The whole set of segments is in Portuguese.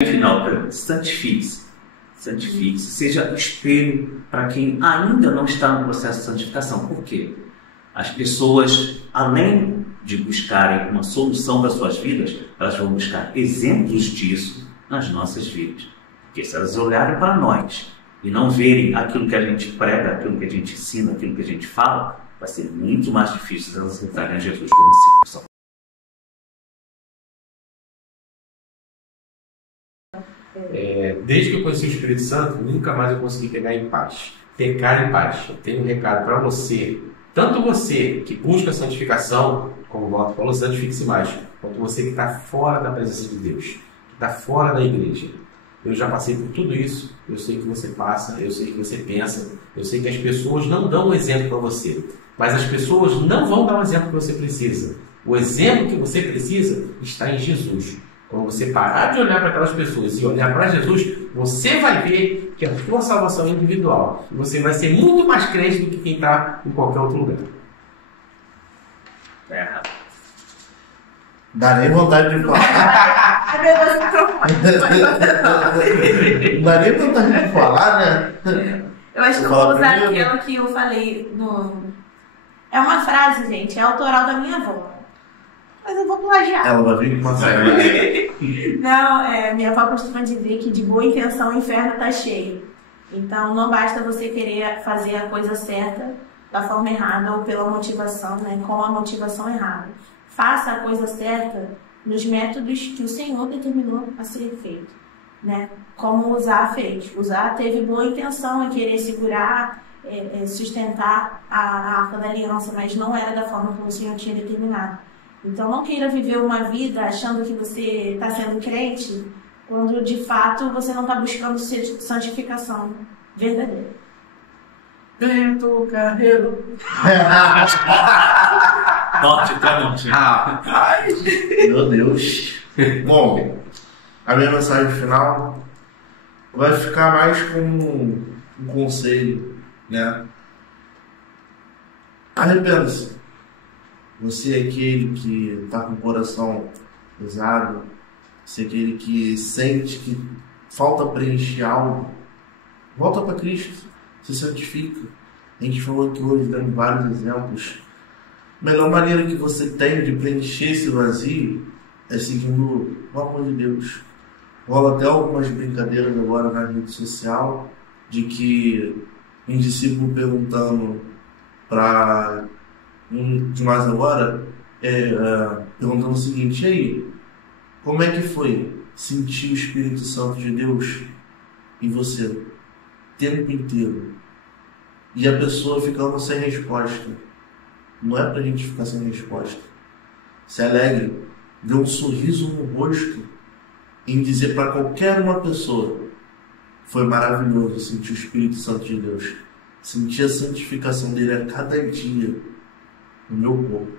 Final, santifique-se. Santifique-se, seja espelho para quem ainda não está no processo de santificação. Por quê? As pessoas, além de buscarem uma solução para suas vidas, elas vão buscar exemplos disso nas nossas vidas. Porque se elas olharem para nós e não verem aquilo que a gente prega, aquilo que a gente ensina, aquilo que a gente fala, vai ser muito mais difícil elas aceitarem a Jesus como Senhor. Desde que eu conheci o Espírito Santo, nunca mais eu consegui pecar em paz. Eu tenho um recado para você, tanto você que busca a santificação, como o Walter falou, santifique-se mais, quanto você que está fora da presença de Deus, que está fora da igreja. Eu já passei por tudo isso, eu sei que você passa, eu sei que você pensa, eu sei que as pessoas não dão um exemplo para você, mas as pessoas não vão dar o exemplo que você precisa. O exemplo que você precisa está em Jesus. Quando você parar de olhar para aquelas pessoas e olhar para Jesus, você vai ver que a sua salvação é individual. E você vai ser muito mais crente do que quem está em qualquer outro lugar. Dá nem vontade de falar. Ai, meu Deus, Não dá nem vontade de falar, né? eu acho que eu vou usar aquilo que eu falei no... É uma frase, gente, é autoral da minha avó. Mas eu vou plagiar. Ela vai vir com uma saída. Não, minha avó costuma dizer que de boa intenção o inferno está cheio. Então não basta você querer fazer a coisa certa da forma errada ou pela motivação, né, com a motivação errada. Faça a coisa certa nos métodos que o Senhor determinou a ser feito, né? Como Uzá fez. Uzá teve boa intenção em querer segurar, sustentar a arca da aliança, mas não era da forma como o Senhor tinha determinado. Então não queira viver uma vida achando que você está sendo crente, quando de fato você não está buscando santificação verdadeira. Bento Carreiro. Norte para norte. Meu Deus. Bom, a minha mensagem final vai ficar mais como um conselho, né? Arrependa-se. Você é aquele que está com o coração pesado, você é aquele que sente que falta preencher algo, volta para Cristo, se santifica. A gente falou aqui hoje, dando vários exemplos. A melhor maneira que você tem de preencher esse vazio é seguindo o amor de Deus. Rola até algumas brincadeiras agora na rede social de que um discípulo perguntando para um de nós agora, perguntando o seguinte: e aí, como é que foi sentir o Espírito Santo de Deus em você o tempo inteiro? E a pessoa ficando sem resposta. Não é pra gente ficar sem resposta. Se alegre, dê um sorriso no rosto em dizer para qualquer uma pessoa: foi maravilhoso sentir o Espírito Santo de Deus, sentir a santificação dele a cada dia no meu corpo.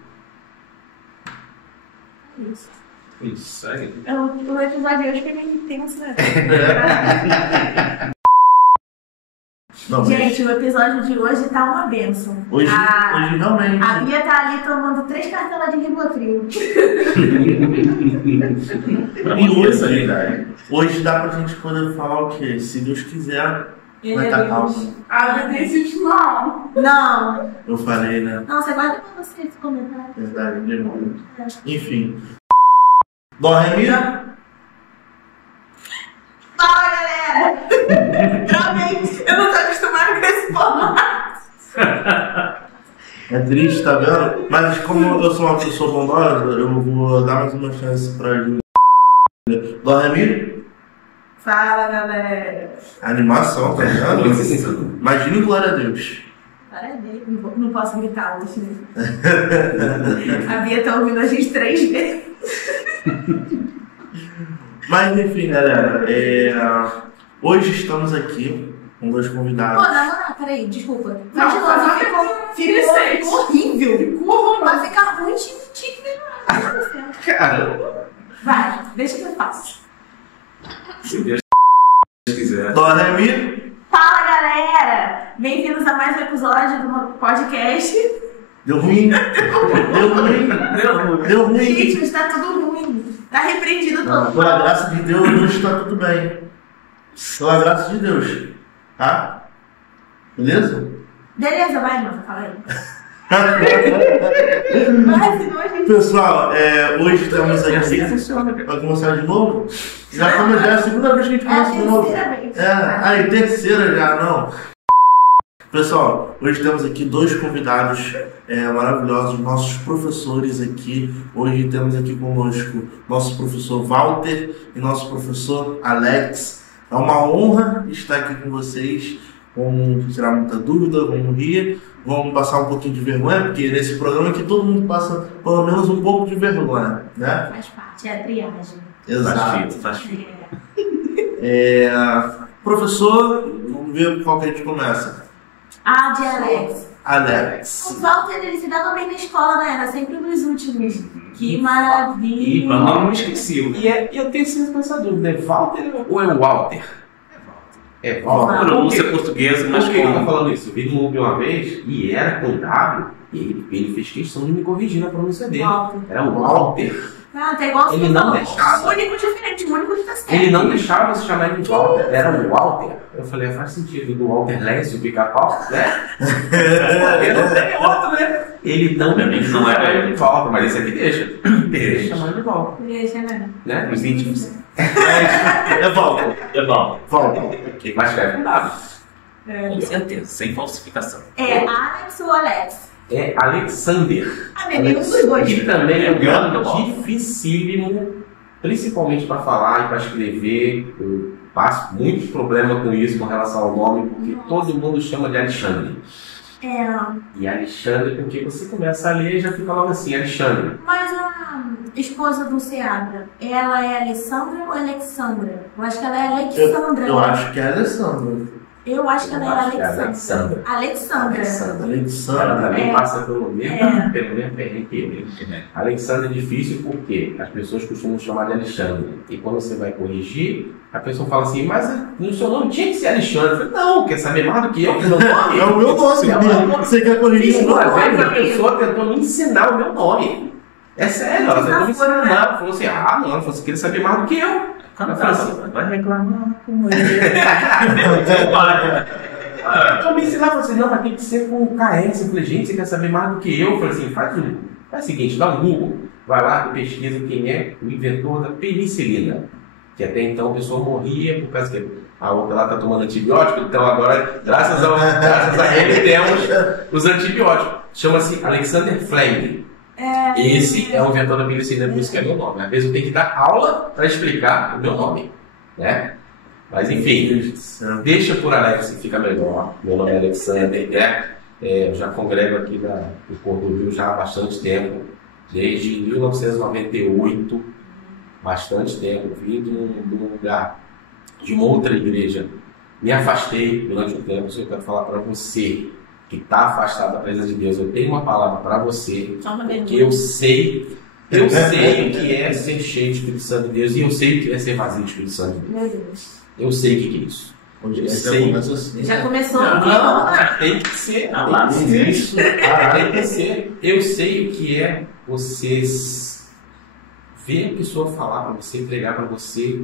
Isso aí. O episódio de hoje foi meio intenso, né? Não, Gente, o episódio de hoje tá uma bênção. Hoje realmente. A Bia tá ali tomando 3 cartelas de Rivotril. Hoje dá pra gente poder falar o quê? Se Deus quiser, vai estar calmo. desses mal. Não. Eu falei, né? Não, você guarda pra você esse comentário. Verdade, demônio. Enfim. Dó, Ré, Mi? Fala, galera! Realmente, eu não tô acostumada com esse formato. É triste, tá vendo? Mas como eu sou uma pessoa bondosa, eu vou dar mais uma chance pra Júlia. Dó, Ré, Mi? Fala, galera! Animação, tá vendo? Imagina glória a Deus. Parabéns, não posso gritar hoje, né? A Bia tá ouvindo a gente 3 vezes. Mas enfim, galera, hoje estamos aqui com 2 convidados. Pô, não, peraí, desculpa. Mas de novo, ficou horrível. Ficou, vai ficar ruim, tinha que melhorar. Cara, Vai, deixa que eu faço. se Deus quiser. Dó, Ré, Mi? Fala, galera! Bem-vindos a mais um episódio do podcast. Deu ruim. Deu ruim. Gente, está tudo ruim. Tá repreendido Não, todo pela mundo. graça de Deus, hoje está tudo bem. Pela graça de Deus, tá? Beleza? Beleza, vai, irmão, fala aí. Vai, senão a gente... Pessoal, hoje temos É assim que aqui. funciona. Vai começar de novo? Já estamos, já é a segunda vez que a gente É a começa de novo. terceira vez. Terceira já, não. Pessoal, hoje temos aqui dois convidados maravilhosos, nossos professores aqui. Hoje temos aqui conosco nosso professor Walter e nosso professor Alex. É uma honra estar aqui com vocês. Vamos tirar muita dúvida, vamos rir, vamos passar um pouquinho de vergonha, porque nesse programa aqui todo mundo passa pelo menos um pouco de vergonha, né? Faz parte, é a triagem. Exato. Faz fito. Professor, vamos ver qual que a gente começa. Ah, de Alex. Alex. O Walter, ele se dava bem na escola, né? Era sempre um dos últimos. Que E maravilha. não me esqueci. E eu tenho sempre essa dúvida, é Walter ou é Walter? É A Walter. pronúncia portuguesa, mas Por que eu tô falando isso? Eu vi no Google uma vez e era com W e ele fez questão de me corrigir na pronúncia dele. Walter. Era o Walter. Ah, tá igual Ele não deixava. único diferente, o único que tá certo. Ele não deixava se chamar de Walter, era o Walter. Eu falei, faz sentido, do Walter Lécio, o pica-pau, né? Ele não tem outro, né? Ele não deixa Não era chamar de volta, mas esse aqui deixa. Deixa chamar de volta, Deixa, né? né? Os íntimos. Walter. É bom. Walter. Mas escreve com W. Com certeza, sem falsificação. É Alex ou Alex? É Alexander. Ah, nenhum dos dois. Que também é um Grande nome bom. dificílimo, principalmente para falar e para escrever. Eu passo muitos problemas com isso com relação ao nome, porque todo mundo chama de Alexandre. E Alexandre, porque você começa a ler e já fica logo assim, Alexandre. Mas a esposa do Seabra, ela é Alessandra ou Alexandra? Eu acho que ela é Alexandra. Eu acho que é Alessandra. Eu acho que ela Eu é acho que é Alexandra. Alexandra. Ela Alexandra. também passa pelo mesmo perrengue que ele. É. Alexandre é difícil porque as pessoas costumam chamar de Alexandre. E quando você vai corrigir, a pessoa fala assim, mas no seu nome tinha que ser Alexandre. Eu falei, não, quer saber mais do que eu? Meu nome? É o meu nome. É o meu nome. Você quer corrigir o meu Uma nome? vez a pessoa tentou me ensinar o meu nome. É sério, ela tentou me ensinar. Ela falou assim, não, ela falou assim, queria saber mais do que eu. Cara, Eu falei assim, vai reclamar com ele. eu me ensinava assim, não, mas tem que ser com o KS. Eu falei, gente, você quer saber mais do que eu? Eu falei assim, faz o seguinte, dá um Google, vai lá e pesquisa quem é o inventor da penicilina. Que até então a pessoa morria por causa que a outra lá está tomando antibiótico, então agora, graças a ele, temos os antibióticos. Chama-se Alexander Fleming. Esse é o inventor da penicilina, por isso que é meu nome. Às vezes eu tenho que dar aula para explicar o meu nome, né? Mas enfim, deixa por Alex que fica melhor. Meu nome é Alexander, né? Eu já congrego aqui no Cordovil já há bastante tempo, desde 1998, bastante tempo. Vim de um lugar, de uma outra igreja. Me afastei durante um tempo. Isso eu quero falar para você que está afastado da presença de Deus. Eu tenho uma palavra para você, porque eu sei o que é ser cheio do Espírito Santo de Deus e eu sei o que é ser vazio do Espírito Santo de Deus. Meu Deus. Eu sei o que é isso. Hoje Eu já sei. começa assim. Já começou Não, aqui. tem que ser. lá, Tem que ser. Isso. Tem que ser. Eu sei o que é você ver a pessoa falar para você, entregar para você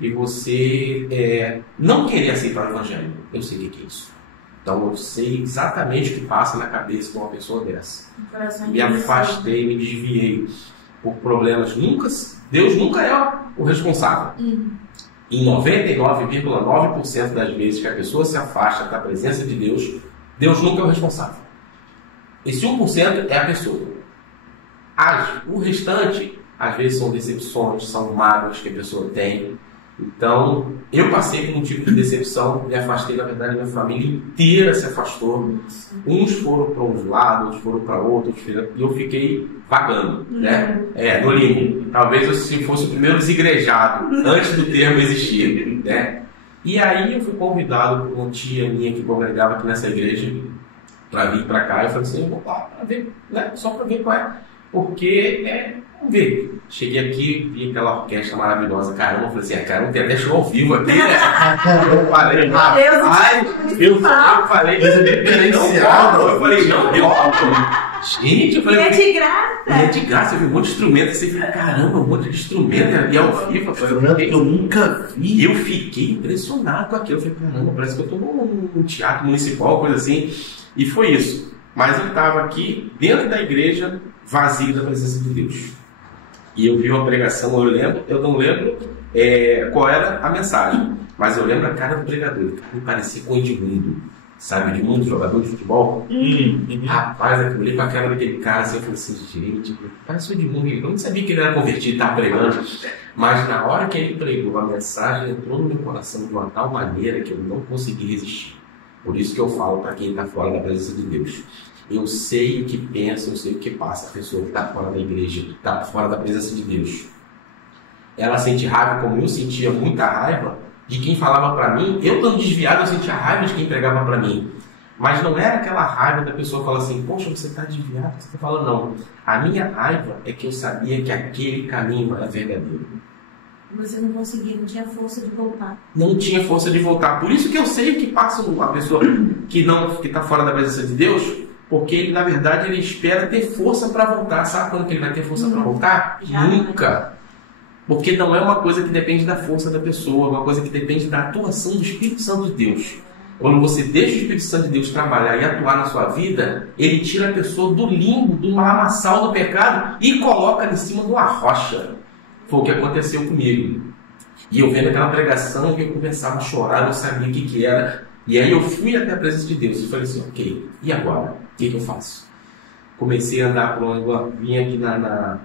e você não querer aceitar o Evangelho. Eu sei o que é isso. Então eu sei exatamente o que passa na cabeça de uma pessoa dessa. Me afastei, me desviei por problemas. Deus nunca é o responsável. Em 99,9% das vezes que a pessoa se afasta da presença de Deus, Deus nunca é o responsável. Esse 1% é a pessoa. O restante, às vezes, são decepções, são mágoas que a pessoa tem. Então, eu passei por um tipo de decepção, me afastei, na verdade, minha família inteira se afastou. Uns foram para um lado, outros foram para outro, e eu fiquei vagando, né? No limbo. Talvez eu fosse o primeiro desigrejado, antes do termo existir, né? E aí eu fui convidado por uma tia minha que congregava aqui nessa igreja para vir para cá. Eu falei assim, eu vou lá para ver, né? Só para ver qual é. Porque é Vamos ver. Cheguei aqui, vi aquela orquestra maravilhosa, caramba, eu falei assim, cara, não tem até show ao vivo aqui, né? Eu falei, eu falei, diferenciado. Eu falei, não, gente, eu falei, é de graça. é de graça, eu vi um monte de instrumento, assim, caramba, um monte de instrumento, e ao vivo, Instrumento que eu nunca vi. e eu fiquei impressionado com aquilo, eu falei, caramba, parece que eu tô num teatro municipal, coisa assim, e foi isso. Mas eu estava aqui, dentro da igreja, vazio da presença de Deus. E eu vi uma pregação, eu não lembro qual era a mensagem, mas eu lembro a cara do pregador, me parecia com o Edmundo, sabe, Edmundo, jogador de futebol. Rapaz, eu olhei pra cara daquele cara assim, eu falei assim, gente, parece o Edmundo, eu não sabia que ele era convertido, estava pregando, mas na hora que ele pregou, a mensagem entrou no meu coração de uma tal maneira que eu não consegui resistir. Por isso que eu falo para quem está fora da presença de Deus. Eu sei o que pensa, eu sei o que passa a pessoa que está fora da igreja, que está fora da presença de Deus. Ela sente raiva como eu sentia muita raiva de quem falava para mim. Eu, estando desviado, eu sentia raiva de quem pregava para mim. Mas não era aquela raiva da pessoa falar assim, poxa, você está desviado, você está falando, não. A minha raiva é que eu sabia que aquele caminho era verdadeiro. Você não conseguia, não tinha força de voltar. Não tinha força de voltar. Por isso que eu sei que passa uma pessoa que está fora da presença de Deus, porque ele, na verdade, ele espera ter força para voltar. Sabe quando que ele vai ter força para voltar? Nunca. Porque não é uma coisa que depende da força da pessoa, é uma coisa que depende da atuação do Espírito Santo de Deus. Quando você deixa o Espírito Santo de Deus trabalhar e atuar na sua vida, ele tira a pessoa do limbo, do lamaçal do pecado e coloca em cima de uma rocha. Foi o que aconteceu comigo. E eu vendo aquela pregação, eu começava a chorar, não sabia o que era. E aí eu fui até a presença de Deus e falei assim, ok, e agora? O que eu faço? Comecei a andar por uma... Vim aqui na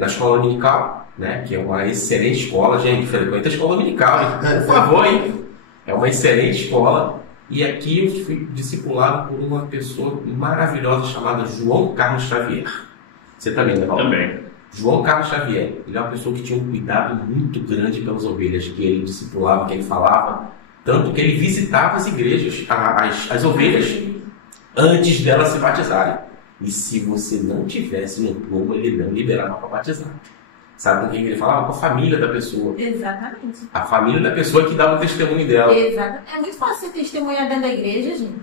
escola dominical, né? Que é uma excelente escola, gente, frequenta a escola dominical, hein? Por favor, hein? É uma excelente escola. E aqui eu fui discipulado por uma pessoa maravilhosa chamada João Carlos Xavier. Você também, né, Paulo? Também. João Carlos Xavier, ele é uma pessoa que tinha um cuidado muito grande pelas ovelhas, que ele discipulava, que ele falava, tanto que ele visitava as igrejas, as ovelhas, antes delas se batizarem. E se você não tivesse no plumo, ele não liberava para batizar. Sabe com quem ele falava? Com a família da pessoa. Exatamente. A família da pessoa que dava o testemunho dela. Exatamente. É muito fácil você testemunhar dentro da igreja, gente.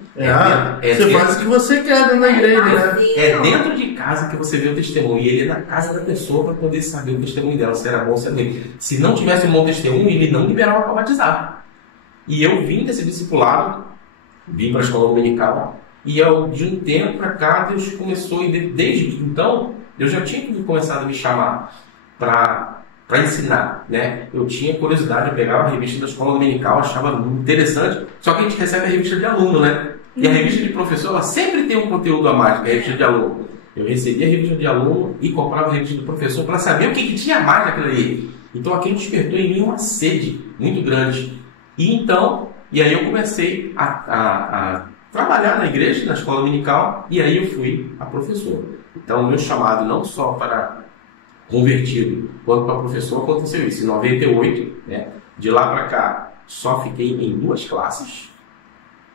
Você faz o que você quer dentro da igreja, né? É dentro de casa que você vê o testemunho. E ele é na casa da pessoa para poder saber o testemunho dela, se era bom ou se era ruim. Se não tivesse um bom testemunho, ele não liberava para batizar. E eu vim desse discipulado, vim para a escola dominical. E de um tempo para cá, Deus começou, e desde então, eu já tinha começado a me chamar para ensinar, né? Eu tinha curiosidade, eu pegava a revista da escola dominical, achava muito interessante, só que a gente recebe a revista de aluno, né? E a revista de professor, ela sempre tem um conteúdo a mais que a revista de aluno. Eu recebia a revista de aluno e comprava a revista do professor para saber o que tinha mais naquilo ali. Então aquilo despertou em mim uma sede muito grande. E aí eu comecei a trabalhar na igreja, na escola dominical, e aí eu fui a professor. Então o meu chamado não só para convertido, quanto para professor, aconteceu isso. Em 98, né? De lá para cá, só fiquei em 2 classes.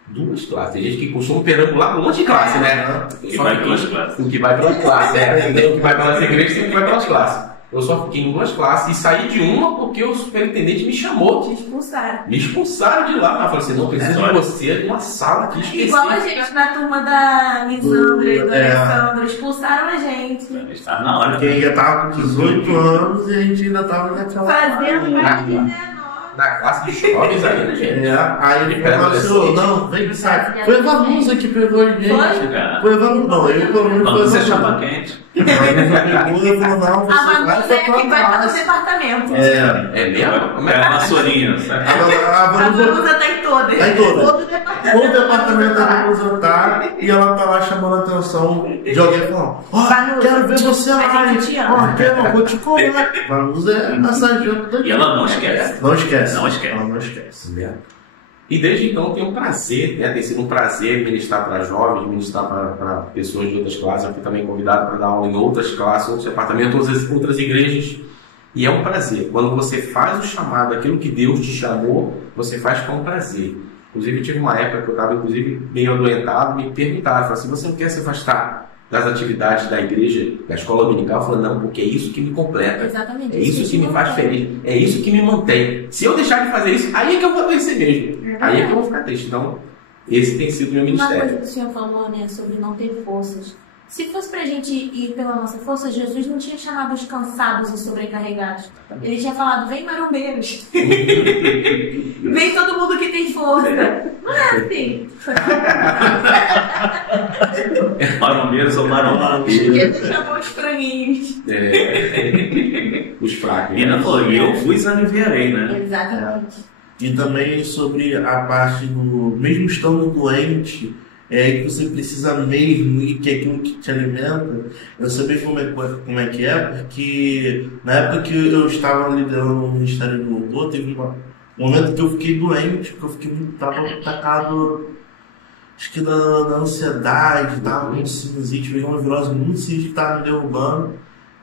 2 classes. Tem gente que costuma perambular um monte de classe, né? O que vai pelas classes. O que vai pelas classes, né? O que vai pelas igrejas, o que vai pelas classes. Eu só fiquei em 2 classes e saí de uma porque o superintendente me chamou. Te expulsaram. Me expulsaram de lá. Eu falei assim, não, preciso de você numa sala aqui específica. Igual a gente na turma da Lisandra e do Alessandro, expulsaram a gente. Está na hora. Porque ainda tava com 18 anos e a gente ainda tava naquela... Fazendo mais de 19. Na classe de jovens ainda, gente. Aí ele falou assim, não, vem que sai. Foi a Vanusa que pegou a gente. Foi a Vanusa. Não, eu pelo menos foi a Você Vanusa. chapa quente. Aí ele falou, não, A você Vanusa é que vai para o departamento. É mesmo? É a vassourinha, sabe? A A Vanusa Vanusa tá em todas. tá em todas. Todo departamento. O departamento da Vanusa tá e ela tá lá chamando a atenção de alguém falando, Vanusa, quero ver você a lá. gente te ama. Quero, vou te cobrar. Vanusa é a sargento daqui. E ela não esquece. Não esquece. Não esquece. Ela não esquece. E desde então tem um prazer, né? Tem sido um prazer ministrar para jovens, ministrar para pessoas de outras classes. Eu fui também convidado para dar aula em outras classes, outros departamentos, outras igrejas. E é um prazer. Quando você faz o chamado, aquilo que Deus te chamou, você faz com prazer. Inclusive, eu tive uma época que eu estava meio adoentado, me perguntaram, falaram assim, você não quer se afastar das atividades da igreja, da escola dominical, falando, não, porque é isso que me completa. Exatamente. É isso que me faz feliz. É isso que me mantém. Se eu deixar de fazer isso, aí é que eu vou adoecer mesmo. Aí é que eu vou ficar triste. Então, esse tem sido o meu Uma ministério. coisa que o senhor falou, né, sobre não ter forças. Se fosse pra gente ir pela nossa força, Jesus não tinha chamado os cansados e sobrecarregados. Ele tinha falado, vem marombeiros. Vem todo mundo que tem força. Não é assim. Marombeiros ou marombeiros? Ele chamou os franguinhos. Os fracos. E ainda falou, e eu vos aliviarei, né? Exatamente. E também sobre a parte do, mesmo estando doente, que você precisa mesmo e que é aquilo que te alimenta. Eu sei como é que é, porque na época que eu estava liderando o Ministério do Louvor, teve um momento que eu fiquei doente, que eu estava atacado, acho que da ansiedade, estava com sinusite, veio uma virose muito sinistro que estava me derrubando,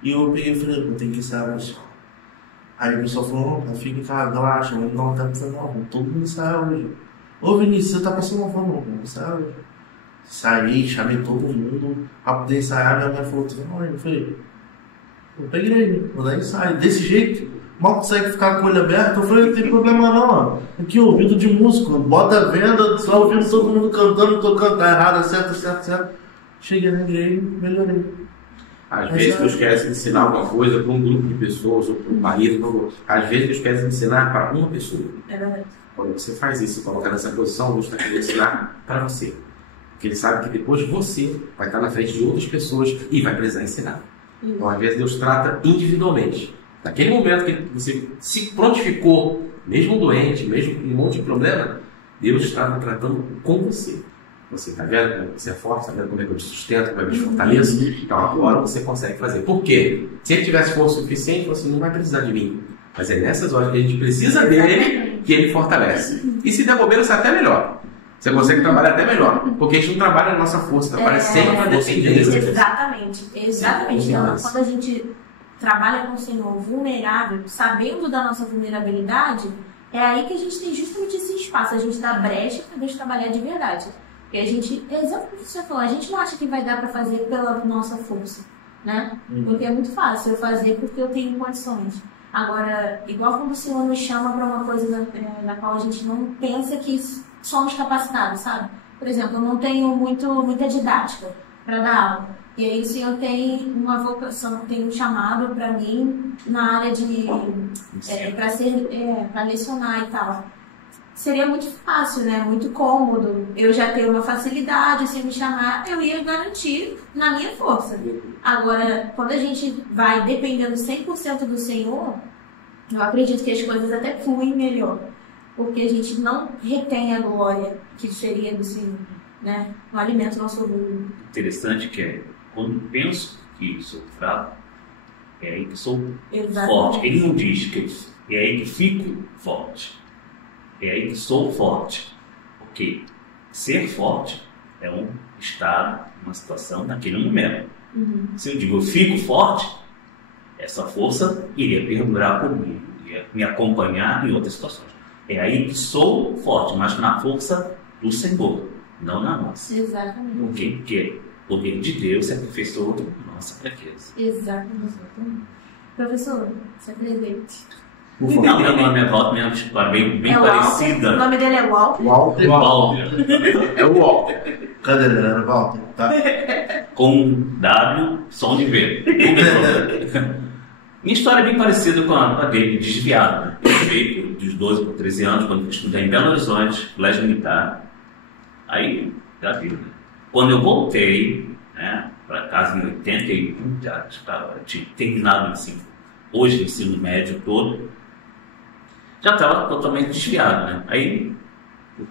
e eu peguei e falei, eu tenho que ensaiar hoje. Aí o pessoal falou, não, fica em casa, relaxa, não tá precisando não, todo mundo ensaiar hoje. Ô Vinícius, você tá passando uma forma, não, ensaiar hoje. Saí, chamei todo mundo pra poder ensaiar, minha mãe falou, eu falei, eu peguei, vou dar ensaio, desse jeito, mal consegue ficar com o olho aberto, eu falei, não tem problema não, ó. Aqui, ouvido de músico, bota a venda, só ouvindo todo mundo cantando, tocando, tá errado, certo. Cheguei na igreja, melhorei. Às vezes Deus quer ensinar alguma coisa para um grupo de pessoas, ou para um marido, às vezes Deus quer ensinar para uma pessoa. É verdade. Quando você faz isso, coloca nessa posição, Deus está querendo ensinar para você. Porque Ele sabe que depois você vai estar na frente de outras pessoas e vai precisar ensinar. Então, às vezes, Deus trata individualmente. Naquele momento que você se prontificou, mesmo doente, mesmo com um monte de problema, Deus estava tratando com você. Você está vendo como você é forte, está vendo como é que eu te sustento, como é que eu te fortaleço? Então agora você consegue fazer. Por quê? Se ele tivesse força suficiente, você não vai precisar de mim. Mas é nessas horas que a gente precisa dele que ele fortalece. E se der bobeira, você é até melhor. Você consegue trabalhar até melhor. Porque a gente não trabalha na nossa força, trabalha sempre na dependência. Exatamente. Então, quando a gente trabalha com o Senhor vulnerável, sabendo da nossa vulnerabilidade, é aí que a gente tem justamente esse espaço. A gente dá brecha para Deus trabalhar de verdade. E a gente, exatamente o que você falou, a gente não acha que vai dar para fazer pela nossa força, né? Porque é muito fácil eu fazer porque eu tenho condições. Agora, igual quando o Senhor nos chama para uma coisa na qual a gente não pensa que somos capacitados, sabe? Por exemplo, eu não tenho muita didática para dar aula. E aí o Senhor tem uma vocação, tem um chamado para mim na área de para lecionar e tal. Seria muito fácil, né? Muito cômodo. Eu já tenho uma facilidade, se me chamar, eu ia garantir na minha força. Agora, quando a gente vai dependendo 100% do Senhor, eu acredito que as coisas até fluem melhor. Porque a gente não retém a glória que seria do Senhor, né? No alimento nosso orgulho. Interessante que é, quando penso que sou fraco, é aí que sou Exatamente. forte. Ele não diz que é aí que fico forte. É aí que sou forte. Porque ser forte é um estar numa situação naquele momento. Se eu digo eu fico forte, essa força iria perdurar comigo, iria me acompanhar em outras situações. É aí que sou forte, mas na força do Senhor, não na nossa. Exatamente. Por quê? Porque o poder de Deus se aperfeiçoa na nossa fraqueza. Exatamente. Professor, se apresente. Por Não, favor. meu nome é Walter, minha história bem É o Walter. parecida. O nome dele é Walter. Walter. Walter. É o Walter. Cadê ele? Era Walter, tá? Com W, som de V. Minha história é bem parecida com a dele, desviada. Né? Eu veio dos 12 para 13 anos, quando eu estudei em Belo Horizonte, colégio militar. Aí, já viu, né? Quando eu voltei, né, para casa em 81, já tinha terminado o ensino. Hoje, o ensino médio todo, já estava totalmente desviado. Né? Aí,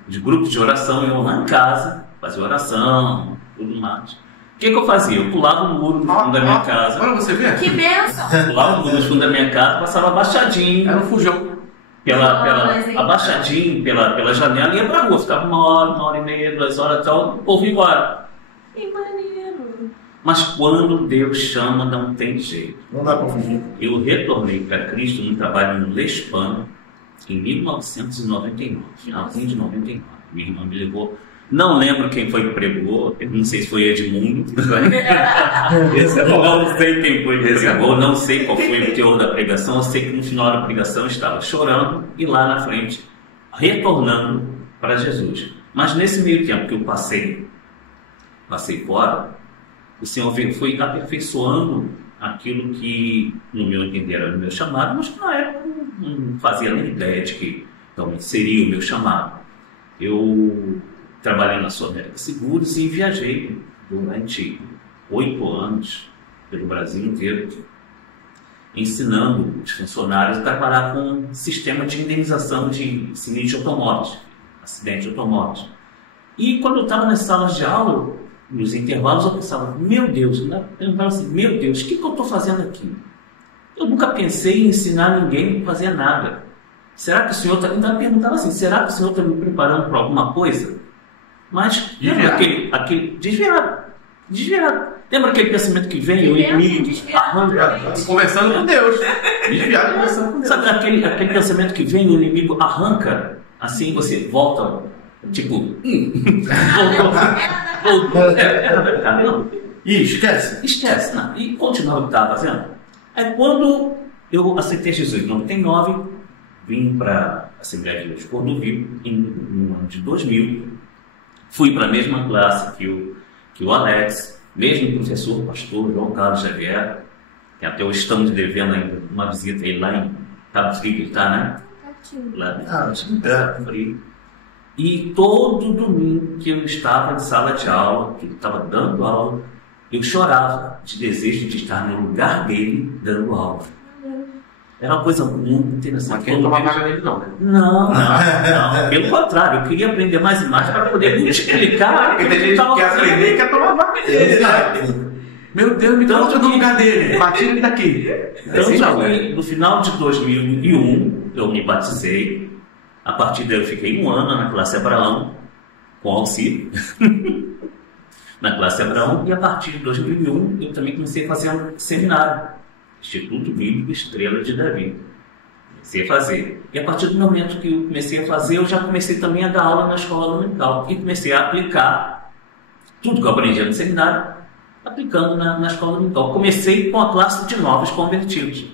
de grupos de oração, eu lá em casa, fazia oração, tudo mais. O que eu fazia? Eu pulava o muro no fundo da minha casa. Agora você vê? Que bênção! Pulava o muro no fundo da minha casa, passava abaixadinho. Era um fujão. Abaixadinho pela janela e ia pra rua. Ficava uma hora e meia, 2 horas e tal, o povo ia embora. Que maneiro! Mas quando Deus chama, não tem jeito. Não dá pra fugir. Eu retornei para Cristo num trabalho no Lespan em 1999, finalzinho de 99. Minha irmã me levou Não lembro quem foi que pregou, não sei se foi Edmundo. Não sei quem foi que pregou, não sei qual foi o teor da pregação. Eu sei que no final da pregação eu estava chorando e lá na frente, retornando para Jesus. Mas nesse meio tempo que eu passei fora, o Senhor foi aperfeiçoando aquilo que, no meu entender, era o meu chamado, mas que na época não fazia nem ideia de que realmente seria o meu chamado. Eu trabalhei na Sul América Seguros e viajei durante 8 anos pelo Brasil inteiro, ensinando os funcionários a trabalhar com um sistema de indenização de acidente de automóveis. E quando eu estava nas salas de aula, nos intervalos, eu pensava, meu Deus, o que eu estou fazendo aqui? Eu nunca pensei em ensinar ninguém a fazer nada. Será que o Senhor ainda perguntava assim, será que o Senhor está me preparando para alguma coisa? Mas desviado. Lembra aquele pensamento que vem, o inimigo arranca? Conversando com Deus. Desviado conversando com Deus. Sabe aquele pensamento que vem, o inimigo arranca, assim você volta, tipo, voltou. E esquece. Não. E continua o que estava fazendo. Aí quando eu aceitei Jesus em 99, vim para a Assembleia de Deus de Cordovil no ano de 2000, fui para a mesma classe que o Alex, mesmo professor, pastor João Carlos Xavier, que até hoje estamos devendo ainda uma visita ele lá em Cabo Frio, ele está, né? Lá em Frio. E todo domingo que eu estava em sala de aula, que ele estava dando aula, eu chorava de desejo de estar no lugar dele dando aula. Era uma coisa muito interessante. Mas quem tomava vaga dele não, né? Não. Pelo contrário, eu queria aprender mais e mais para poder multiplicar. Porque tem gente que quer aprender e quer tomar vaga dele. Meu Deus, me dá no lugar dele. Batida ele daqui. Então, no final de 2001, eu me batizei. A partir daí eu fiquei 1 ano na classe Abraão, com auxílio. Na classe Abraão. E a partir de 2001, eu também comecei a fazer um seminário. Instituto Bíblico Estrela de Davi. Comecei a fazer. E a partir do momento que eu comecei a fazer, eu já comecei também a dar aula na escola dominical. E comecei a aplicar tudo que eu aprendi no seminário, aplicando na escola dominical. Comecei com a classe de novos convertidos.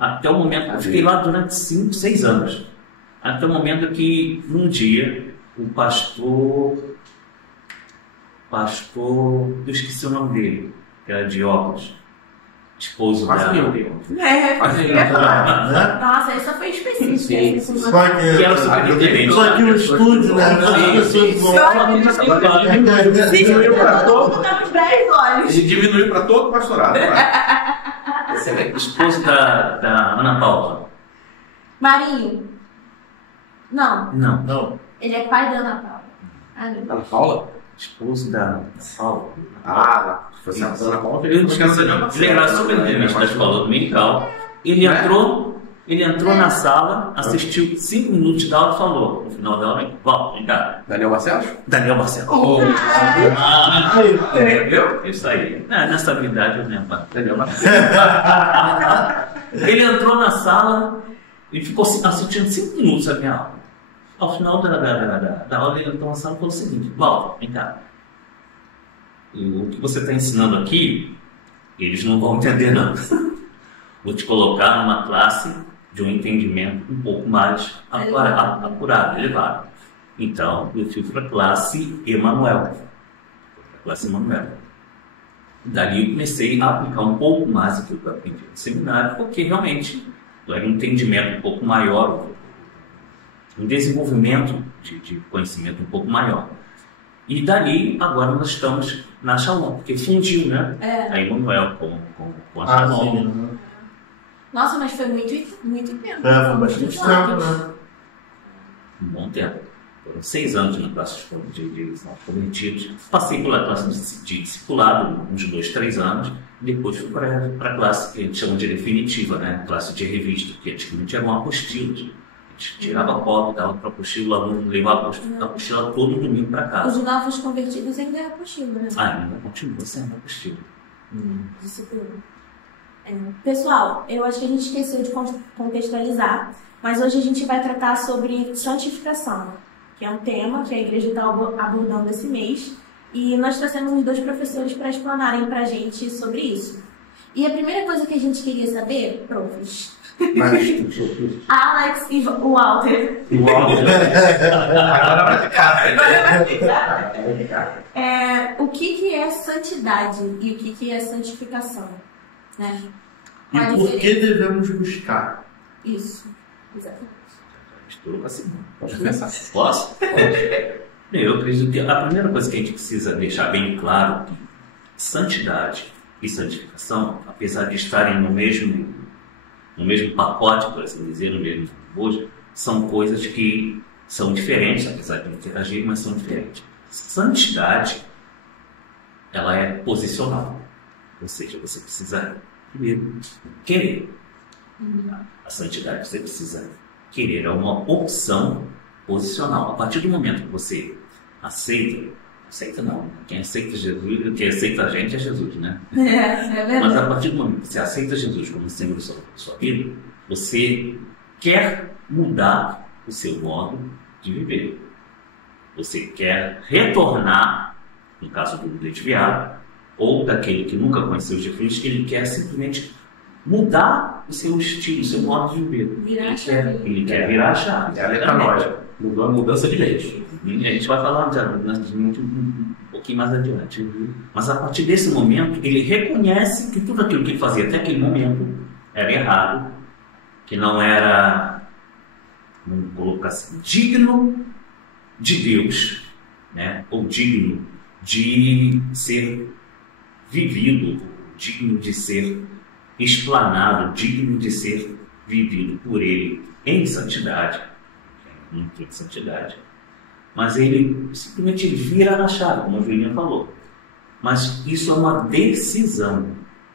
Até o momento que eu fiquei lá durante 5, 6 anos. Até o momento que, um dia, o pastor, eu esqueci o nome dele, que era de óculos. Esposo dela. Nossa, essa foi específica. Que era o superintendente. Só que o estúdio, né? Ele diminuiu para todo o pastorado. Esposo da Ana Paula. Marinho. Não. Ele é pai da Ana Paula. Ana Paula? Esposo da Paula. Foi a Ana Paula. Ele era superintendente da escola dominical. Ele entrou na sala, assistiu 5 minutos de aula e falou, no final da aula, vem cá. Daniel Barcelos? Daniel Barcelos. Entendeu? Isso aí. Nessa habilidade eu lembro. Daniel Barcelos. Ele entrou na sala e ficou assistindo 5 minutos a minha aula. Ao final da aula, ele entrou na sala e falou o seguinte, Walter, vem cá. O que você está ensinando aqui, eles não vão entender não. Vou te colocar numa classe de um entendimento um pouco mais apurado, elevado. Então, eu fui para a classe Emanuel. Dali eu comecei a aplicar um pouco mais aquilo que eu aprendi no seminário, porque realmente era um entendimento um pouco maior, um desenvolvimento de conhecimento um pouco maior. E dali, agora nós estamos na Shalom, porque fundiu, né? A Emanuel com a Shalom. Nossa, mas foi muito tempo. Foi bastante tempo, né? Um bom tempo. Foram 6 anos na classe de convertidos. Passei pela classe de discipulado, uns 2, 3 anos. Depois fui para a classe que a gente chama de definitiva, né? Classe de revista, que antigamente era uma apostila. A gente tirava a cópia, dava para a apostila, o aluno levava a apostila todo domingo para casa. Os novos convertidos ainda é apostila, né? Ainda continua sendo apostila. Disciplina. Pessoal, eu acho que a gente esqueceu de contextualizar, mas hoje a gente vai tratar sobre santificação. que é um tema que a igreja está abordando esse mês. E nós trouxemos 2 professores para explanarem para a gente sobre isso. E a primeira coisa que a gente queria saber, profs, Alex e o Walter. Agora vai ficar. O que é santidade e o que é santificação? Né? E por que devemos buscar? Isso, exatamente. Estou assim. Pode começar. Posso? Eu acredito que a primeira coisa que a gente precisa deixar bem claro é que santidade e santificação, apesar de estarem no mesmo pacote, por assim dizer, no mesmo bojo, são coisas que são diferentes, apesar de interagir, mas são diferentes. Santidade, ela é posicional, ou seja, você precisa primeiro querer. A santidade você precisa querer, é uma opção posicional. A partir do momento que você aceita não, quem aceita Jesus, quem aceita a gente é Jesus, né? É verdade. Mas a partir do momento que você aceita Jesus como Senhor da sua vida, você quer mudar o seu modo de viver. Você quer retornar, no caso do desviado, ou daquele que nunca conheceu Jesus, ele quer simplesmente mudar o seu estilo, o seu modo de viver. Ele quer virar a chave. É a metanoia. Mudou a mudança de mente. E a gente vai falar de mudança de mente um pouquinho mais adiante. Mas a partir desse momento, ele reconhece que tudo aquilo que ele fazia até aquele momento era errado, que não era, vamos colocar assim, digno de Deus, né? Ou digno de ser vivido, digno de ser explanado, digno de ser vivido por ele em santidade, muito de santidade. Mas ele simplesmente vira na chave, como a Julinha falou. Mas isso é uma decisão.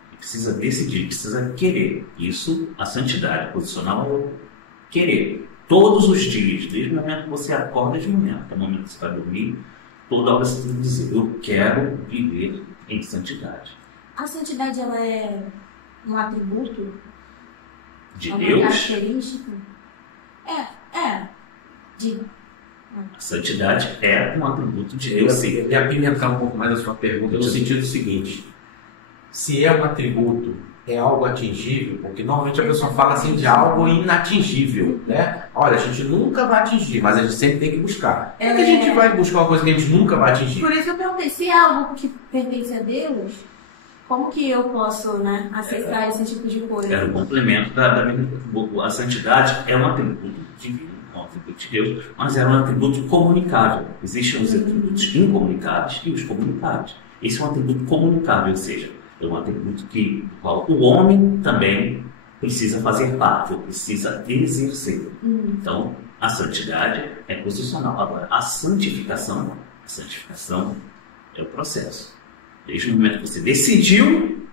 Ele precisa decidir, precisa querer. Isso, a santidade posicional é querer. Todos os dias, desde o momento que você acorda, desde o momento, até o momento que você vai dormir, toda hora você tem que dizer, eu quero viver em santidade. A santidade, ela é um atributo? De uma Deus? Característica? Diga. A santidade é um atributo de Deus, sim. Eu ia apimentar um pouco mais a sua pergunta no sentido seguinte: se é um atributo, é algo atingível, porque normalmente a pessoa fala assim de algo inatingível, né? Olha, a gente nunca vai atingir, mas a gente sempre tem que buscar. Como é que a gente vai buscar uma coisa que a gente nunca vai atingir? Por isso eu perguntei, se é algo que pertence a Deus, como que eu posso, né, acessar esse tipo de coisa? É um complemento da minha. A santidade é um atributo divino, é um atributo de Deus, mas é um atributo comunicável. Existem os atributos incomunicáveis e os comunicáveis. Esse é um atributo comunicável, ou seja, é um atributo que o homem também precisa fazer parte, ou precisa exercer. Então, a santidade é posicional. Agora, a santificação é o processo. Desde o momento que você decidiu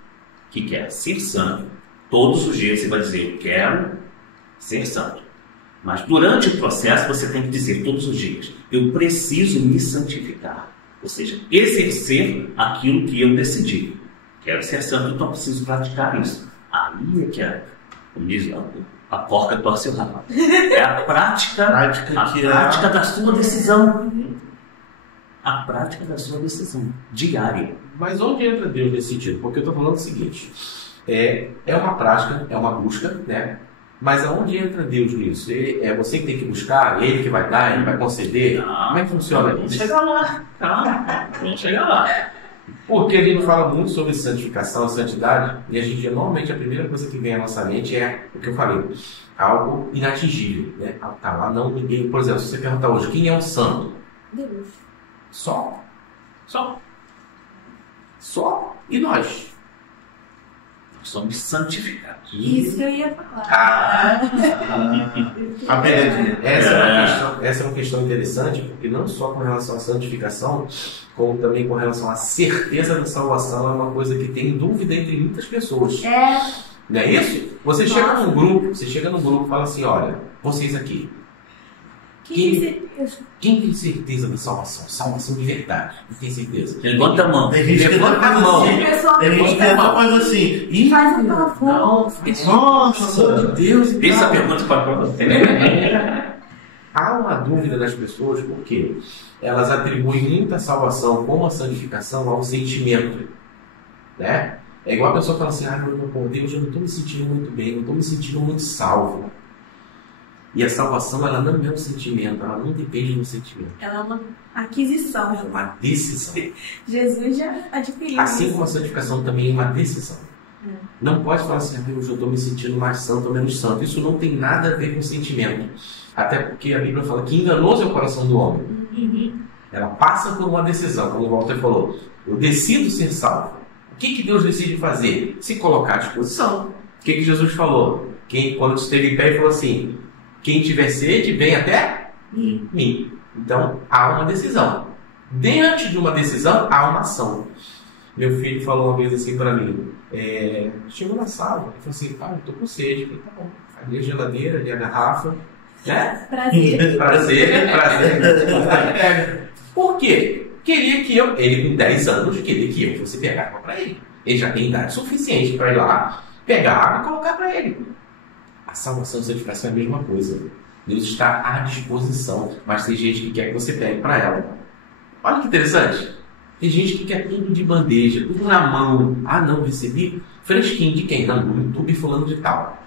que quer ser santo, todos os dias você vai dizer, eu quero ser santo. Mas durante o processo você tem que dizer todos os dias, eu preciso me santificar. Ou seja, exercer aquilo que eu decidi. Quero ser santo, então preciso praticar isso. Aí é que é, como diz a porca torce o rabo. É a prática da sua decisão. A prática da sua decisão diária. Mas onde entra Deus nesse sentido? Porque eu estou falando o seguinte: é uma prática, é uma busca, né? Mas aonde entra Deus nisso? É você que tem que buscar, Ele que vai dar, Ele vai conceder? Como é que funciona isso? Vamos chegar lá, calma, vamos chegar lá. Porque ele não fala muito sobre santificação, santidade, e a gente normalmente a primeira coisa que vem à nossa mente é o que eu falei, algo inatingível, né? Tá lá, não ninguém, por exemplo, se você perguntar hoje, quem é um santo? Deus. Só. E nós? Nós somos santificados. Isso que eu ia falar. Essa é uma questão interessante, porque não só com relação à santificação, como também com relação à certeza da salvação, é uma coisa que tem dúvida entre muitas pessoas. Não é isso? Você chega num grupo e fala assim, olha, vocês aqui, quem tem certeza da salvação? Salvação de verdade. Quem tem certeza? Levanta a mão. Levanta a mão. Tem gente que faz assim. Faz um favor. Nossa, Deus. Essa pergunta para você. Há uma dúvida das pessoas porque elas atribuem muita salvação como a santificação a um sentimento, né? É igual a pessoa fala assim, por Deus, eu não estou me sentindo muito bem, não estou me sentindo muito salvo. E a salvação, ela não é um sentimento, ela não depende de um sentimento. Ela é uma aquisição. É uma decisão. Jesus já adquiriu. Assim como a santificação também é uma decisão. Não pode falar assim, Deus, eu estou me sentindo mais santo ou menos santo. Isso não tem nada a ver com sentimento. Até porque a Bíblia fala que enganoso é o coração do homem. Ela passa por uma decisão, como o Walter falou. Eu decido ser salvo. O que Deus decide fazer? Se colocar à disposição. O que Jesus falou? Quando esteve em pé, ele falou assim, quem tiver sede, vem até mim. Então, há uma decisão. Diante de uma decisão, há uma ação. Meu filho falou uma vez assim para mim, chegou na sala, ele falou assim, eu tô com sede. Eu falei, tá bom, ali a geladeira, ali a garrafa, né? Prazer. Por quê? Queria que ele com 10 anos, queria que eu fosse pegar água para ele. Ele já tem idade suficiente para ir lá, pegar água e colocar para ele. A salvação e a santificação é a mesma coisa. Deus está à disposição, mas tem gente que quer que você pegue para ela. Olha que interessante. Tem gente que quer tudo de bandeja, tudo na mão. Não, recebi fresquinho de quem? Não, no YouTube fulano de tal.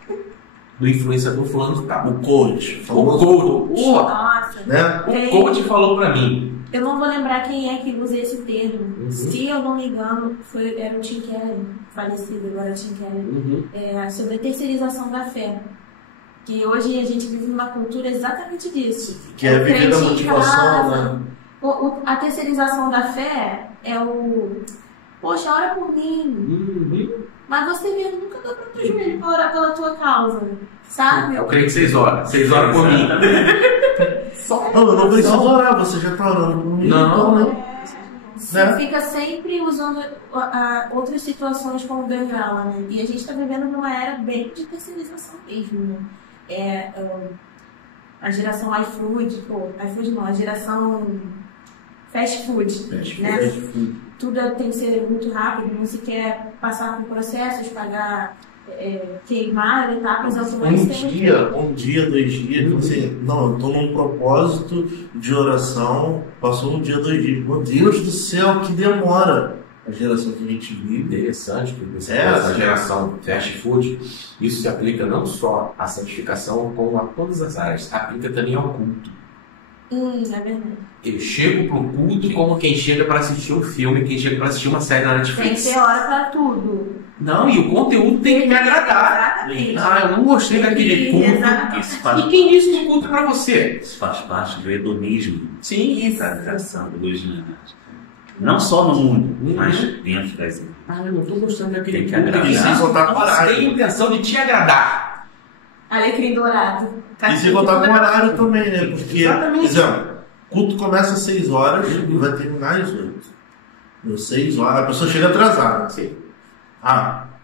Do influenciador fulano de tal. O coach. Nossa. Né? O coach falou para mim. Eu não vou lembrar quem é que usa esse termo. Se eu não me engano, era o Tim Keller, falecido agora o Tim Keller, sobre a terceirização da fé. Que hoje a gente vive numa cultura exatamente disso. Que é viver da motivação, né? A terceirização da fé é poxa, ora por mim. Mas você mesmo nunca dobrou o joelho para orar pela tua causa, sabe? Eu creio que 6 horas. 6 horas por mim. Não, eu não preciso orar, você já está orando por mim. Não, né? Você fica sempre usando outras situações como bengala, né? E a gente está vivendo numa era bem de terceirização mesmo, né? A geração iFood, a geração fast food, né? Tudo tem que ser muito rápido, não se quer passar por processos, pagar, queimar etapas automáticas. Um dia, 2 dias, você, não, eu estou num propósito de oração, passou 1 dia, 2 dias. Meu Deus do céu, que demora! A geração que a gente vive. Interessante, porque essa geração fast food, isso se aplica não só à santificação, como a todas as áreas. Aplica também ao culto. É verdade. Eu chego pro culto como quem chega para assistir um filme, quem chega para assistir uma série na Netflix. Tem que ter hora para tudo. Não, e o conteúdo tem que me agradar. Exatamente. Eu não gostei daquele culto. Isso faz, E quem disse que o culto é para você? isso faz parte do hedonismo. Sim. Da criação do hoje. Não só no mundo, mas dentro das igrejas. Eu não estou gostando daquele Tem que culto. agradar. E sem contar com horário. Tem intenção de te agradar. Alecrim dourado. E sem contar com horário também, né? Porque, Exatamente. exemplo, o culto começa às 6 horas e vai terminar às 8. Às 6 horas, a pessoa chega atrasada. Sim.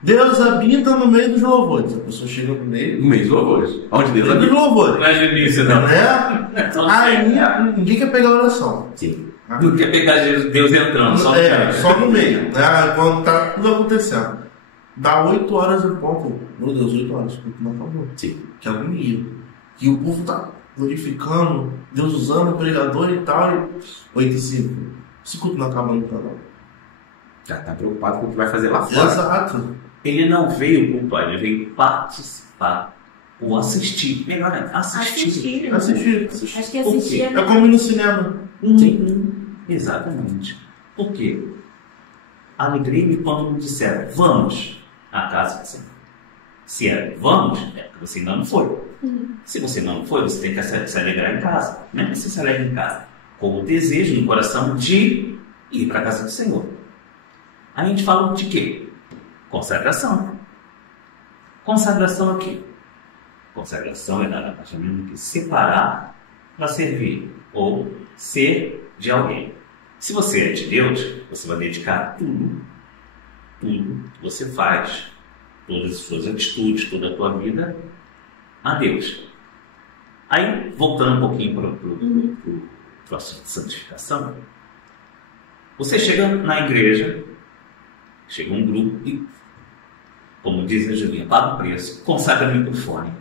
Deus habita no meio dos louvores. A pessoa chega no meio. No mês de louvores. Onde Deus dos habita. louvores. Não é no início, não. Né? Aí ninguém quer pegar a oração. Sim. Não quer pegar Deus entrando, só Só no meio, né? Quando tá tudo acontecendo. Dá 8 horas e pouco. Meu Deus, 8 horas. O culto não acabou. Sim. Que agonia. E o povo tá glorificando, Deus usando o pregador e tal. 8h05. Esse culto não acaba nunca, não. Já está preocupado com o que vai fazer lá fora. Exato. Ele não veio cultuar, ele veio participar ou assistir. Melhor é assistir. Assistir. Acho que assistir É como ir no cinema. Sim. Exatamente. Por quê? Alegrei-me quando me disseram, vamos à casa do Senhor. Se é vamos, é porque você ainda não foi. Se você não foi, você tem que se alegrar em casa. Não é que você se alegre em casa. Com o desejo no coração de ir para a casa do Senhor. Aí a gente fala de quê? Consagração. Consagração é o quê? Consagração é nada mais ou menos do que separar para servir ou ser de alguém. Se você é de Deus, você vai dedicar tudo que você faz, todas as suas atitudes, toda a tua vida a Deus. Aí, voltando um pouquinho para o processo de santificação, você chega na igreja, chega um grupo e, como diz a Julinha, paga o preço, consagra o microfone.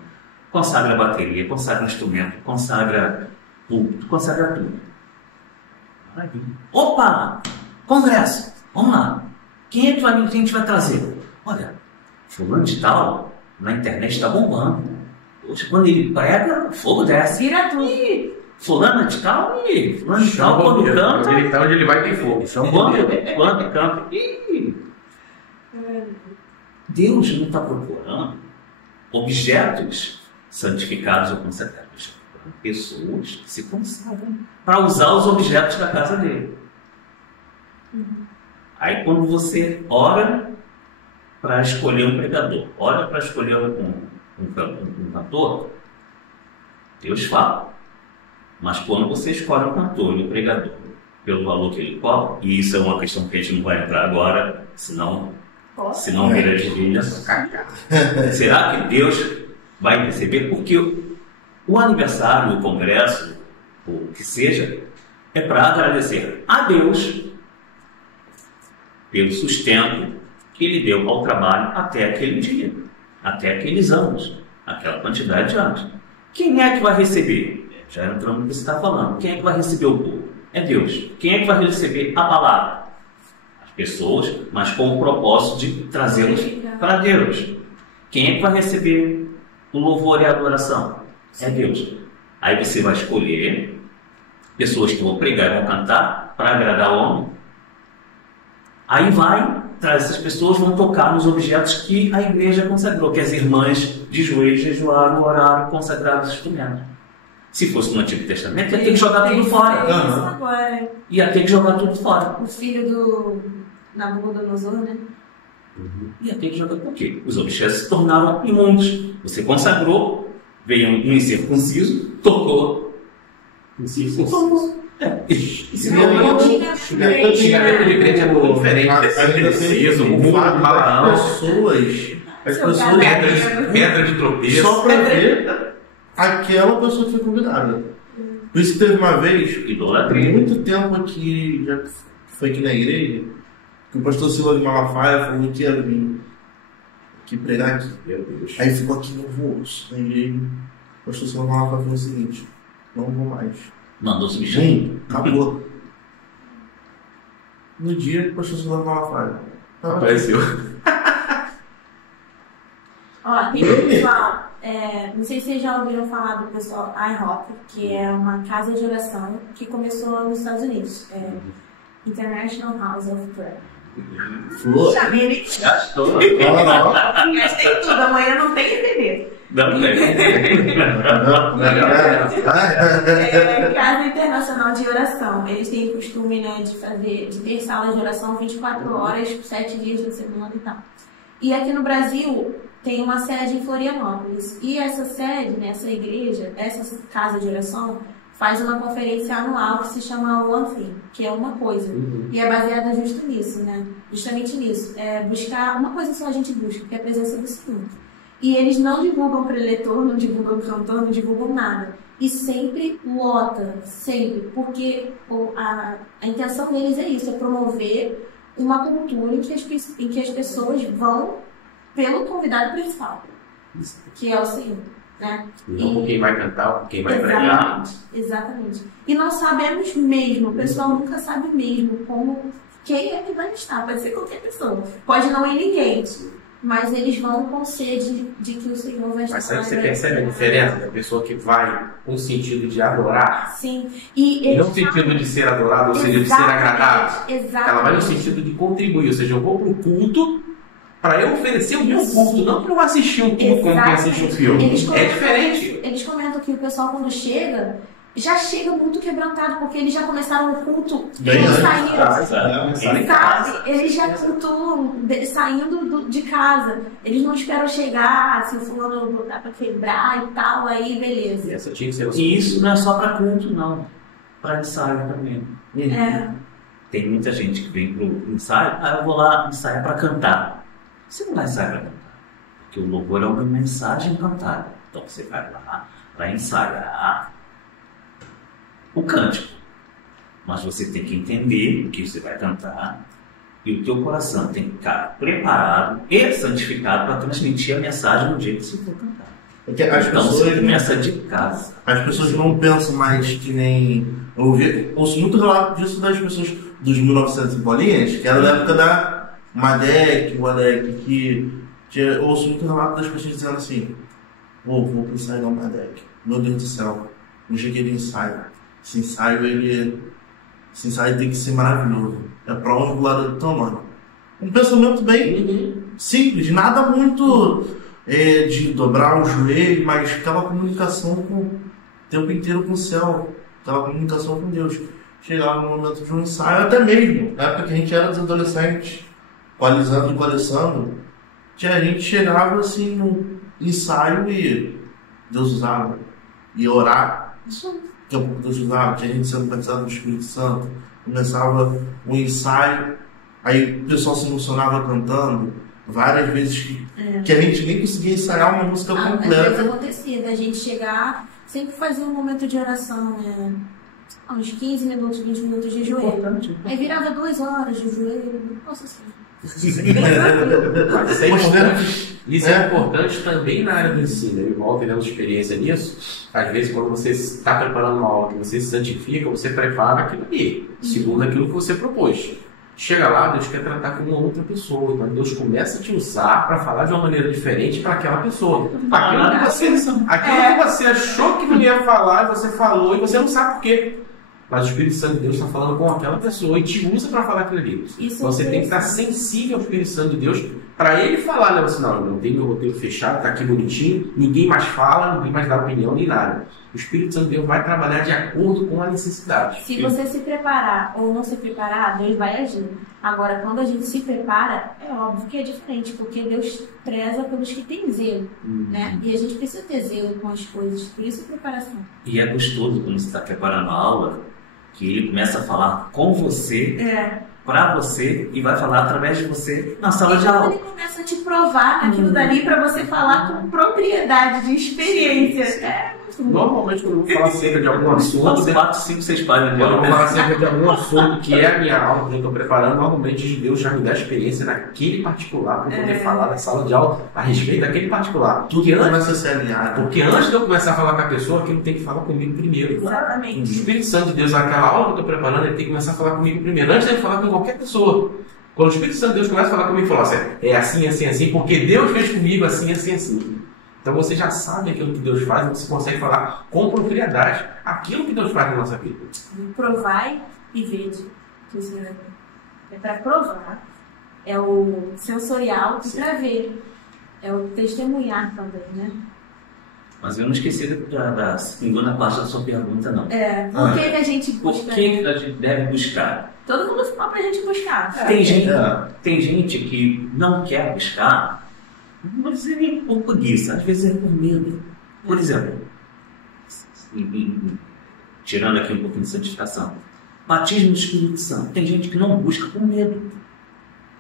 consagra a bateria, consagra o instrumento, consagra púlpito, consagra tudo. Opa! Congresso! Vamos lá! Quem é que a gente vai trazer? Olha, fulano de tal, na internet está bombando. Poxa, quando ele prega, o fogo desce. Vira tudo. Fulano de tal, fulano de tal, quando canta... Ele tá onde ele vai ter fogo. Quando canta... Deus não está procurando objetos santificados ou consagrados. Pessoas que se consagram para usar os objetos da casa dele. Aí quando você ora para escolher um pregador, ora para escolher um cantor, Deus fala. Mas quando você escolhe um cantor e um pregador pelo valor que ele cobra, e isso é uma questão que a gente não vai entrar agora, senão vira de vida. Será que Deus vai receber? Porque o aniversário, o congresso, o que seja, é para agradecer a Deus pelo sustento que Ele deu ao trabalho até aquele dia, até aqueles anos, aquela quantidade de anos. Quem é que vai receber? Já entramos no que você está falando. Quem é que vai receber o povo? É Deus. Quem é que vai receber a palavra? As pessoas, mas com o propósito de trazê-los para Deus. Quem é que vai receber o louvor e a adoração? É Deus. Aí você vai escolher pessoas que vão pregar e vão cantar para agradar o homem. Aí essas pessoas vão tocar nos objetos que a igreja consagrou, que as irmãs de joelhos jejuaram, oraram, consagraram os instrumentos. Se fosse no Antigo Testamento, ia ter que jogar tudo fora. Ia ter que jogar tudo fora. O filho do Nabucodonosor, né? Ia ter que jogar por quê? Os objetos se tornaram imundos. Você consagrou, veio um incircunciso, tocou. Incircunciso. Antigamente ele crente é muito diferente. Circunciso, Balaão. As pessoas pedra de tropeço. Só para ver aquela pessoa que foi convidada. Por isso que teve uma vez, muito tempo aqui, já foi aqui na igreja, que o pastor Silvio de Malafaia falou que ia vir aqui pregar aqui. Meu Deus. Aí ficou aqui nervoso na igreja. O pastor Silvio de Malafaia falou o seguinte: não vou mais. Mandou substituir. Acabou. No dia que o pastor Silvio de Malafaia apareceu. Ó, tem um pessoal, não sei se vocês já ouviram falar do pessoal IHOP, que é uma casa de oração que começou nos Estados Unidos. International House of Prayer. Flor. Chamei ele. Gastou. Gastei tudo, amanhã não tem DVD. Casa Internacional de Oração. Eles têm o costume, né, de ter salas de oração 24 horas, 7 dias da semana e tal. E aqui no Brasil tem uma sede em Florianópolis. E essa sede, né, essa igreja, essa casa de oração, faz uma conferência anual que se chama One Thing, que é uma coisa. E é baseada justamente nisso. É buscar uma coisa só a gente busca, que é a presença do Senhor. E eles não divulgam preletor, não divulgam cantor, não divulgam nada. E sempre lota, sempre. Porque a intenção deles é isso, é promover uma cultura em que as pessoas vão pelo convidado principal, que é o Senhor. Né? Não com quem vai cantar, com quem vai pregar. Exatamente. E nós sabemos mesmo, o pessoal nunca sabe mesmo quem é que vai estar. Pode ser qualquer pessoa. Pode não ir ninguém. Mas eles vão com sede de que o Senhor vai estar. Mas você percebe a diferença da pessoa que vai com o sentido de adorar? Sim. E não no sentido de ser adorado, ou seja, de ser agradável. Exatamente. Ela vai no sentido de contribuir. Ou seja, eu vou para o culto para eu oferecer o meu culto, não para eu assistir um culto como quem assiste um filme. É diferente. Eles comentam que o pessoal, quando chega, já chega muito quebrantado, porque eles já começaram o culto eles já cultuam saindo de casa. Eles não esperam chegar, se o fulano botar para quebrar e tal, aí beleza. Essa tinha que ser E isso não é só para culto, não. Para ensaio também. Tem muita gente que vem para o ensaio, eu vou lá ensaiar para cantar. Você não vai ensaiar para cantar, porque o louvor é uma mensagem cantada. Então você vai lá para ensaiar o cântico. Mas você tem que entender o que você vai cantar e o teu coração tem que ficar preparado e santificado para transmitir a mensagem no dia que você for cantar. Porque as Então você pessoas, começa de casa. as pessoas não pensam mais que nem. Ouço muito relato disso das pessoas dos 1900 e bolinhas, que era da época da Madec, o Adec, que eu ouço muito relato das pessoas dizendo assim: vou pro ensaio da Madec. Meu Deus do céu, não cheguei no ensaio. Esse ensaio tem que ser maravilhoso. É pra onde o lado do tamanho. Um pensamento bem simples, nada muito de dobrar o joelho, mas aquela comunicação o tempo inteiro com o céu, aquela comunicação com Deus. Chegava no momento de um ensaio, até mesmo, na época que a gente era dos adolescentes, coalizando e coleçando, a gente chegava assim no ensaio e Deus usava, e orar. Isso que Deus usava, tinha gente sendo batizado no Espírito Santo, começava o ensaio, aí o pessoal se emocionava cantando, várias vezes que a gente nem conseguia ensaiar uma música completa. Às vezes acontecia, da gente chegar, sempre fazia um momento de oração, né? Uns 15 minutos, 20 minutos de joelho. Aí virava 2 horas de joelho, nossa senhora. Isso é importante também na área do ensino. Eu igual tendo experiência nisso. Às vezes, quando você está preparando uma aula que você se santifica, você prepara aquilo ali, segundo aquilo que você propôs. Chega lá, Deus quer tratar com uma outra pessoa. Então Deus começa a te usar para falar de uma maneira diferente para aquela pessoa. Aquilo que você achou que não ia falar, você falou e você não sabe por quê. Mas o Espírito Santo de Deus está falando com aquela pessoa e te usa para falar aquilo ali. Você tem que estar sensível ao Espírito Santo de Deus para ele falar, né? Você não tem meu roteiro fechado, está aqui bonitinho, ninguém mais fala, ninguém mais dá opinião nem nada. O Espírito Santo de Deus vai trabalhar de acordo com a necessidade. Se você se preparar ou não se preparar, Deus vai agir. Agora, quando a gente se prepara, é óbvio que é diferente, porque Deus preza pelos que têm zelo, né? E a gente precisa ter zelo com as coisas, por isso a preparação. E é gostoso quando você está preparando a aula, que ele começa a falar com você, para você, e vai falar através de você na sala de aula. Ele começa a te provar aquilo dali para você falar com propriedade, de experiência. Normalmente, quando eu vou falar acerca de algum assunto, 4, 5, 6 páginas de quando eu aula. vou falar acerca de algum assunto que é a minha aula, que eu estou preparando, normalmente Deus já me dá experiência naquele particular para poder falar na sala de aula a respeito daquele particular. Tudo começa a ser alinhado. Porque antes de eu começar a falar com a pessoa, aquilo tem que falar comigo primeiro. Exatamente. O Espírito Santo de Deus, aquela aula que eu estou preparando, ele tem que começar a falar comigo primeiro, antes de ele falar com qualquer pessoa. Quando o Espírito Santo de Deus começa a falar comigo, fala assim, é assim, assim, assim, porque Deus fez comigo assim, assim, assim. Então você já sabe aquilo que Deus faz, você consegue falar com propriedade aquilo que Deus faz na nossa vida. Provai e vede. É para provar. É o sensorial e para ver. É o testemunhar também, né? Mas eu não esqueci da segunda parte da sua pergunta, não. Por que a gente busca? Por que a gente deve buscar? Todo mundo fala pra gente buscar. Tem gente que não quer buscar, mas é por preguiça, às vezes é por medo. Por exemplo, tirando aqui um pouquinho de santificação, batismo do Espírito Santo. Tem gente que não busca por medo.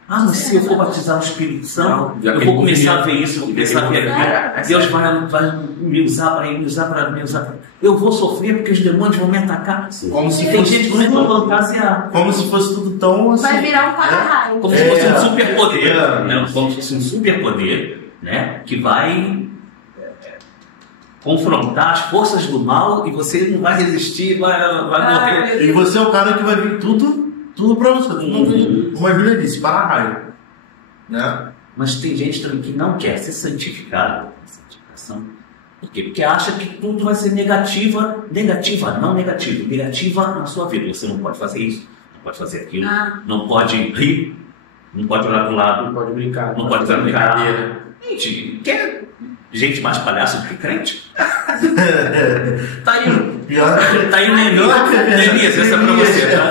Mas se eu for batizar o Espírito Santo, eu vou começar a ver isso, vou começar a ver aquilo. Deus vai me usar para me usar. Eu vou sofrer porque os demônios vão me atacar. Como se tem fosse gente que vai fantasiar. Como se fosse tudo tão assim. Vai virar um para-raio. Como se fosse um superpoder, né? Como se fosse um superpoder, né? Que vai confrontar as forças do mal e você não vai resistir, vai morrer. E você é o cara que vai vir tudo pra você. Como a Júlia disse, para-raio. Né? Mas tem gente também que não quer ser santificado. Santificação. Por quê? Porque acha que tudo vai ser negativa na sua vida. Você não pode fazer isso, não pode fazer aquilo, não pode rir, não pode olhar para o lado, não pode brincar, não pode fazer brincadeira. Gente, quer gente mais palhaço do que crente? Tá aí melhor. Neemias, essa é pra você. Tá?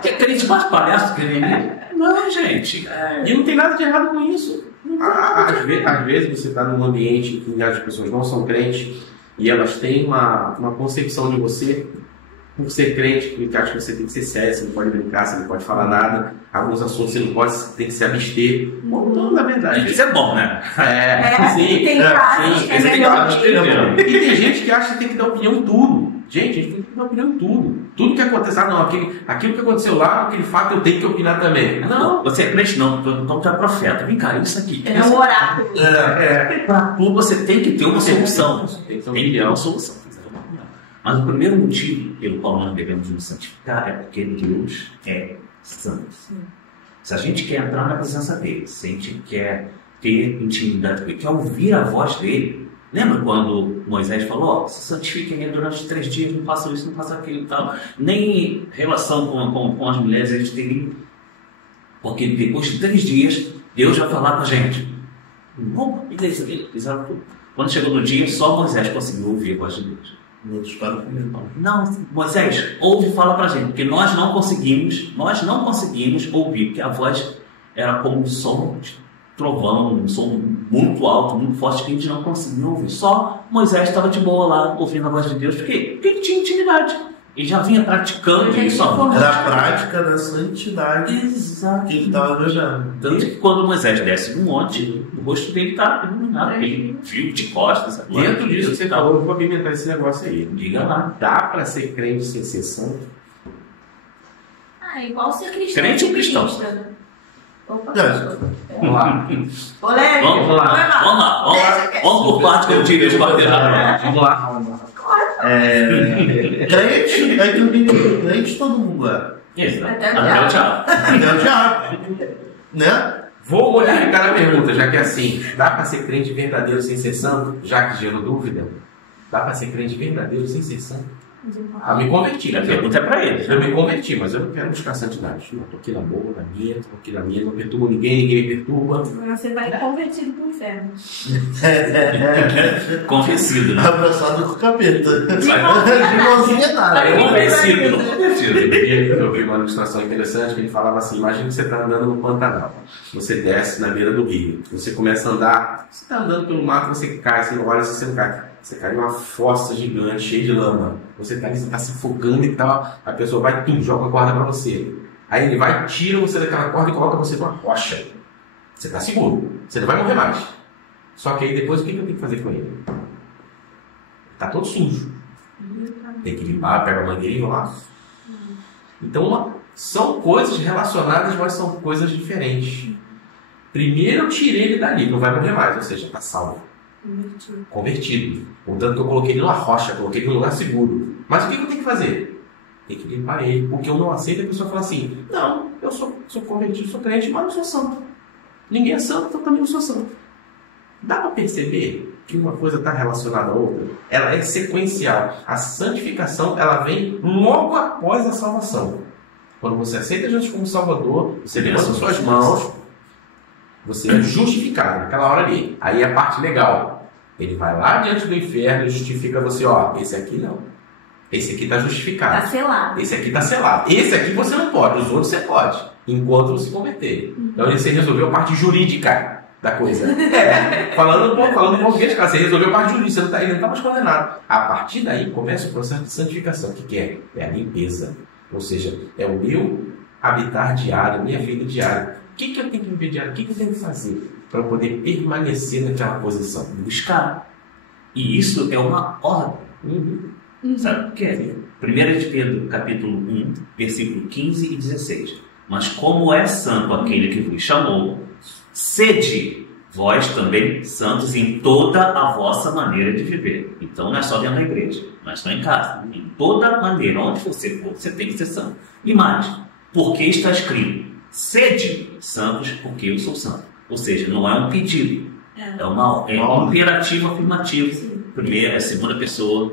Quer crente mais palhaço do que Neemias? Não, gente. E não tem nada de errado com isso. Às vezes você está num ambiente em que as pessoas não são crentes e elas têm uma concepção de você por ser crente, que acha que você tem que ser sério, você não pode brincar, você não pode falar nada, alguns assuntos você não pode, tem que se abster. Não, na verdade. Isso é bom, né? Sim. Tem casos que é melhor. E tem gente que acha que tem que dar opinião em tudo. Gente, a gente tem que dar opinião em tudo. Tudo que acontece, aquilo que aconteceu lá, aquele fato eu tenho que opinar também. Não. Você é crente, não. Então tu é profeta. Vem cá, isso aqui. É um oráculo. Para tudo você tem que ter uma solução. Tem que ter uma solução. Mas o primeiro motivo pelo qual nós devemos nos santificar é porque Deus é santo. Se a gente quer entrar na presença dele, se a gente quer ter intimidade com ele, quer ouvir a voz dele. Lembra quando Moisés falou, se santifiquem durante 3 dias, não façam isso, não façam aquilo e tal. Nem relação com as mulheres eles teriam. Porque depois de 3 dias, Deus vai falar com a gente. Beleza, fizeram tudo. Quando chegou no dia, só Moisés conseguiu ouvir a voz de Deus. Não, Moisés, ouve e fala pra gente, porque nós não conseguimos ouvir, porque a voz era como um som de trovão, um som muito alto, muito forte, que a gente não conseguia ouvir. Só Moisés estava de boa lá, ouvindo a voz de Deus, porque ele tinha intimidade. Ele já vinha praticando isso. Era a prática da santidade. Exato. Que ele estava viajando. Tanto que quando Moisés desce no monte, o rosto dele está iluminado, ele viu de costas. Dentro disso que você falou, eu vou alimentar esse negócio aí. Diga lá. Dá para ser crente sem ser santo? Igual ser cristão. Crente ou cristão? Opa, Vamos lá. Polêmica. Vamos lá. Vamos por parte que eu diria de bater. Vamos lá. Crente, aí também crente todo mundo é. Isso. Até o diabo. Até o diabo. Né? Vou modificar a pergunta, já que é assim, dá para ser crente verdadeiro sem ser santo? Já que gerou dúvida, dá para ser crente verdadeiro sem ser santo? Me converti. A pergunta é para ele. Eu me converti, mas eu não quero buscar santidade. Eu estou aqui na boa, na minha, não perturbo ninguém me perturba. Você vai convertido para o inferno. Convencido, né? Abraçado com o capeta. De mãozinha nada. Convencido, não convertido. Eu vi uma ilustração interessante que ele falava assim: imagina que você está andando no Pantanal. Você desce na beira do rio. Você começa a andar. Você está andando pelo mato, você cai, você não olha, você não cai. Você cai numa fossa gigante, cheia de lama. Você está se afogando e tal. A pessoa vai, joga a corda para você. Aí ele vai, tira você daquela corda e coloca você numa rocha. Você está seguro. Você não vai morrer mais. Só que aí depois o que eu tenho que fazer com ele? Está todo sujo. Tem que limpar, pega a mangueira e lá. Então são coisas relacionadas, mas são coisas diferentes. Primeiro eu tirei ele dali, não vai morrer mais. Ou seja, está salvo. Convertido. Contanto que eu coloquei ele numa rocha, coloquei ele num lugar seguro. Mas o que eu tenho que fazer? Tem que limpar ele. Porque eu não aceito a pessoa falar assim: não, eu sou convertido, sou crente, mas não sou santo. Ninguém é santo, então também não sou santo. Dá para perceber que uma coisa está relacionada à outra? Ela é sequencial. A santificação, ela vem logo após a salvação. Quando você aceita Jesus como Salvador, você levanta suas mãos, você é justificado naquela hora ali. Aí é a parte legal. Ele vai lá diante do inferno e justifica você: ó, esse aqui não. Esse aqui está justificado. Está selado. Esse aqui está selado. Esse aqui você não pode, os outros você pode, enquanto você se converter. Então você resolveu a parte jurídica da coisa. Falando português, cara, você resolveu a parte jurídica, ele não está mais condenado. A partir daí começa o processo de santificação. O que é? É a limpeza. Ou seja, é o meu habitar diário, minha vida diária. O que eu tenho que viver diário? O que eu tenho que fazer para poder permanecer naquela posição? Buscar. E isso é uma ordem. Sabe o que é? 1 de Pedro, capítulo 1, versículo 15 e 16. Mas como é santo aquele que vos chamou, sede vós também santos em toda a vossa maneira de viver. Então não é só dentro da igreja, mas não em casa. Em toda maneira, onde você for, você tem que ser santo. E mais, porque está escrito: sede santos, porque eu sou santo. Ou seja, não é um pedido, é um imperativo afirmativo. Primeira, é segunda pessoa,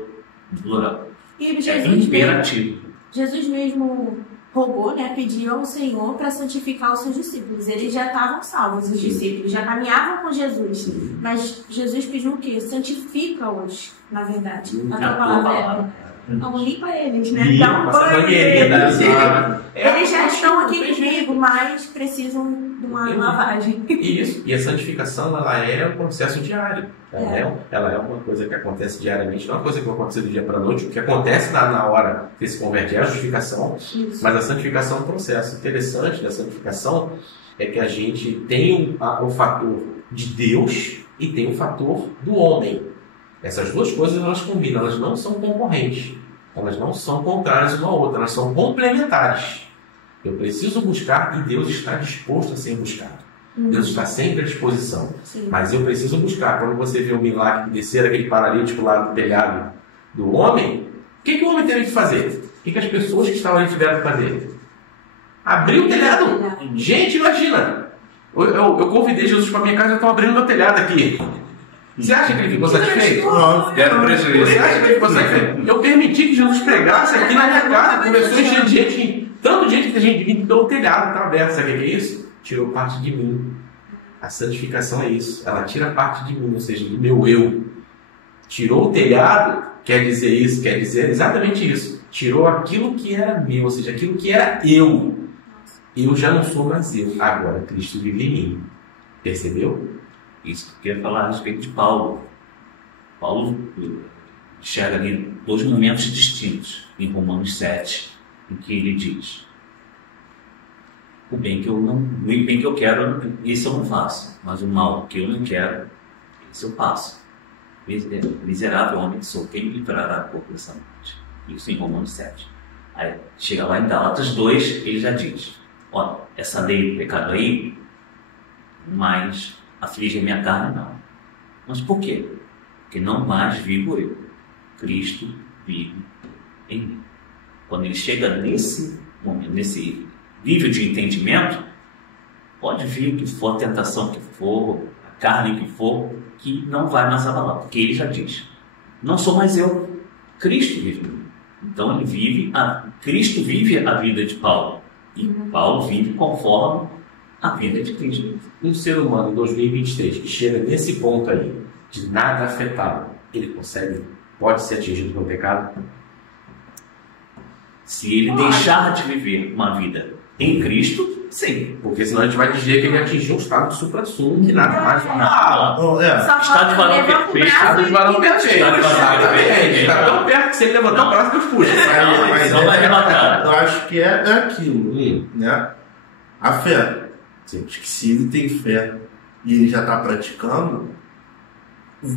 plural. E é imperativo. Jesus mesmo rogou, né, pediu ao Senhor para santificar os seus discípulos. Eles já estavam salvos, os discípulos, já caminhavam com Jesus. Mas Jesus pediu o quê? Santifica-os, na verdade. A tua palavra Não, limpa eles, né? Limpa, Dá um passa banho banheirinha, neles. sabe? Eles já estão aqui Não tem comigo, mas precisam de uma lavagem. Isso. E a santificação, ela é um processo diário. Ela é uma coisa que acontece diariamente, não é uma coisa que vai acontecer do dia para a noite. O que acontece na hora que se converte é a justificação, mas a santificação é um processo. O interessante da santificação é que a gente tem o fator de Deus e tem o fator do homem. Essas duas coisas, elas combinam, elas não são concorrentes. Elas não são contrárias uma à outra, elas são complementares. Eu preciso buscar e Deus está disposto a ser buscado. Deus está sempre à disposição. Sim. Mas eu preciso buscar. Quando você vê o milagre de descer aquele paralítico lá do telhado do homem, o que o homem teve que fazer? O que as pessoas que estavam ali tiveram que fazer? Abrir o telhado. Gente, imagina! Eu convidei Jesus para minha casa e estão abrindo meu telhado aqui. Você acha que ele ficou satisfeito? Quero prejuízo. Você acha que ele ficou satisfeito? Eu permiti que Jesus pregasse aqui na minha casa. Começou a encher de gente, tanto gente que a gente vindo pelo telhado através. Sabe o que é isso? Tirou parte de mim. A santificação é isso. Ela tira parte de mim, ou seja, do meu eu. Tirou o telhado, quer dizer isso, quer dizer exatamente isso. Tirou aquilo que era meu, ou seja, aquilo que era eu. Eu já não sou mais eu. Agora Cristo vive em mim. Percebeu? Isso que eu queria falar a respeito de Paulo. Paulo enxerga ali dois momentos distintos em Romanos 7, em que ele diz: o bem que eu quero, esse eu não faço, mas o mal que eu não quero, esse eu faço. Miserável homem que sou, quem me livrará do corpo dessa morte? Isso em Romanos 7. Aí chega lá em Gálatas 2, ele já diz: olha, essa lei do pecado aí, mas aflige a minha carne, não. Mas por quê? Porque não mais vivo eu. Cristo vive em mim. Quando ele chega nesse momento, nesse nível de entendimento, pode vir o que for, a tentação que for, a carne que for, que não vai mais abalar. Porque ele já diz: não sou mais eu. Cristo vive em mim. Então Cristo vive a vida de Paulo. E Paulo vive conforme a vida de Cristo. Um ser humano em 2023 que chega nesse ponto aí, de nada afetado, ele pode ser atingido pelo pecado? Se ele deixar de viver uma vida em Cristo, sim. Porque senão a gente vai dizer que ele atingiu um estado de supra-sumo, que nada mais vai Estado de varão perfeito. Estado de varão perfeito. Está tão perto que se ele levantar o braço, Deus puxa. Mas não vai arrebatar. eu acho que é aquilo, né? A fé. Acho que se ele tem fé e ele já está praticando,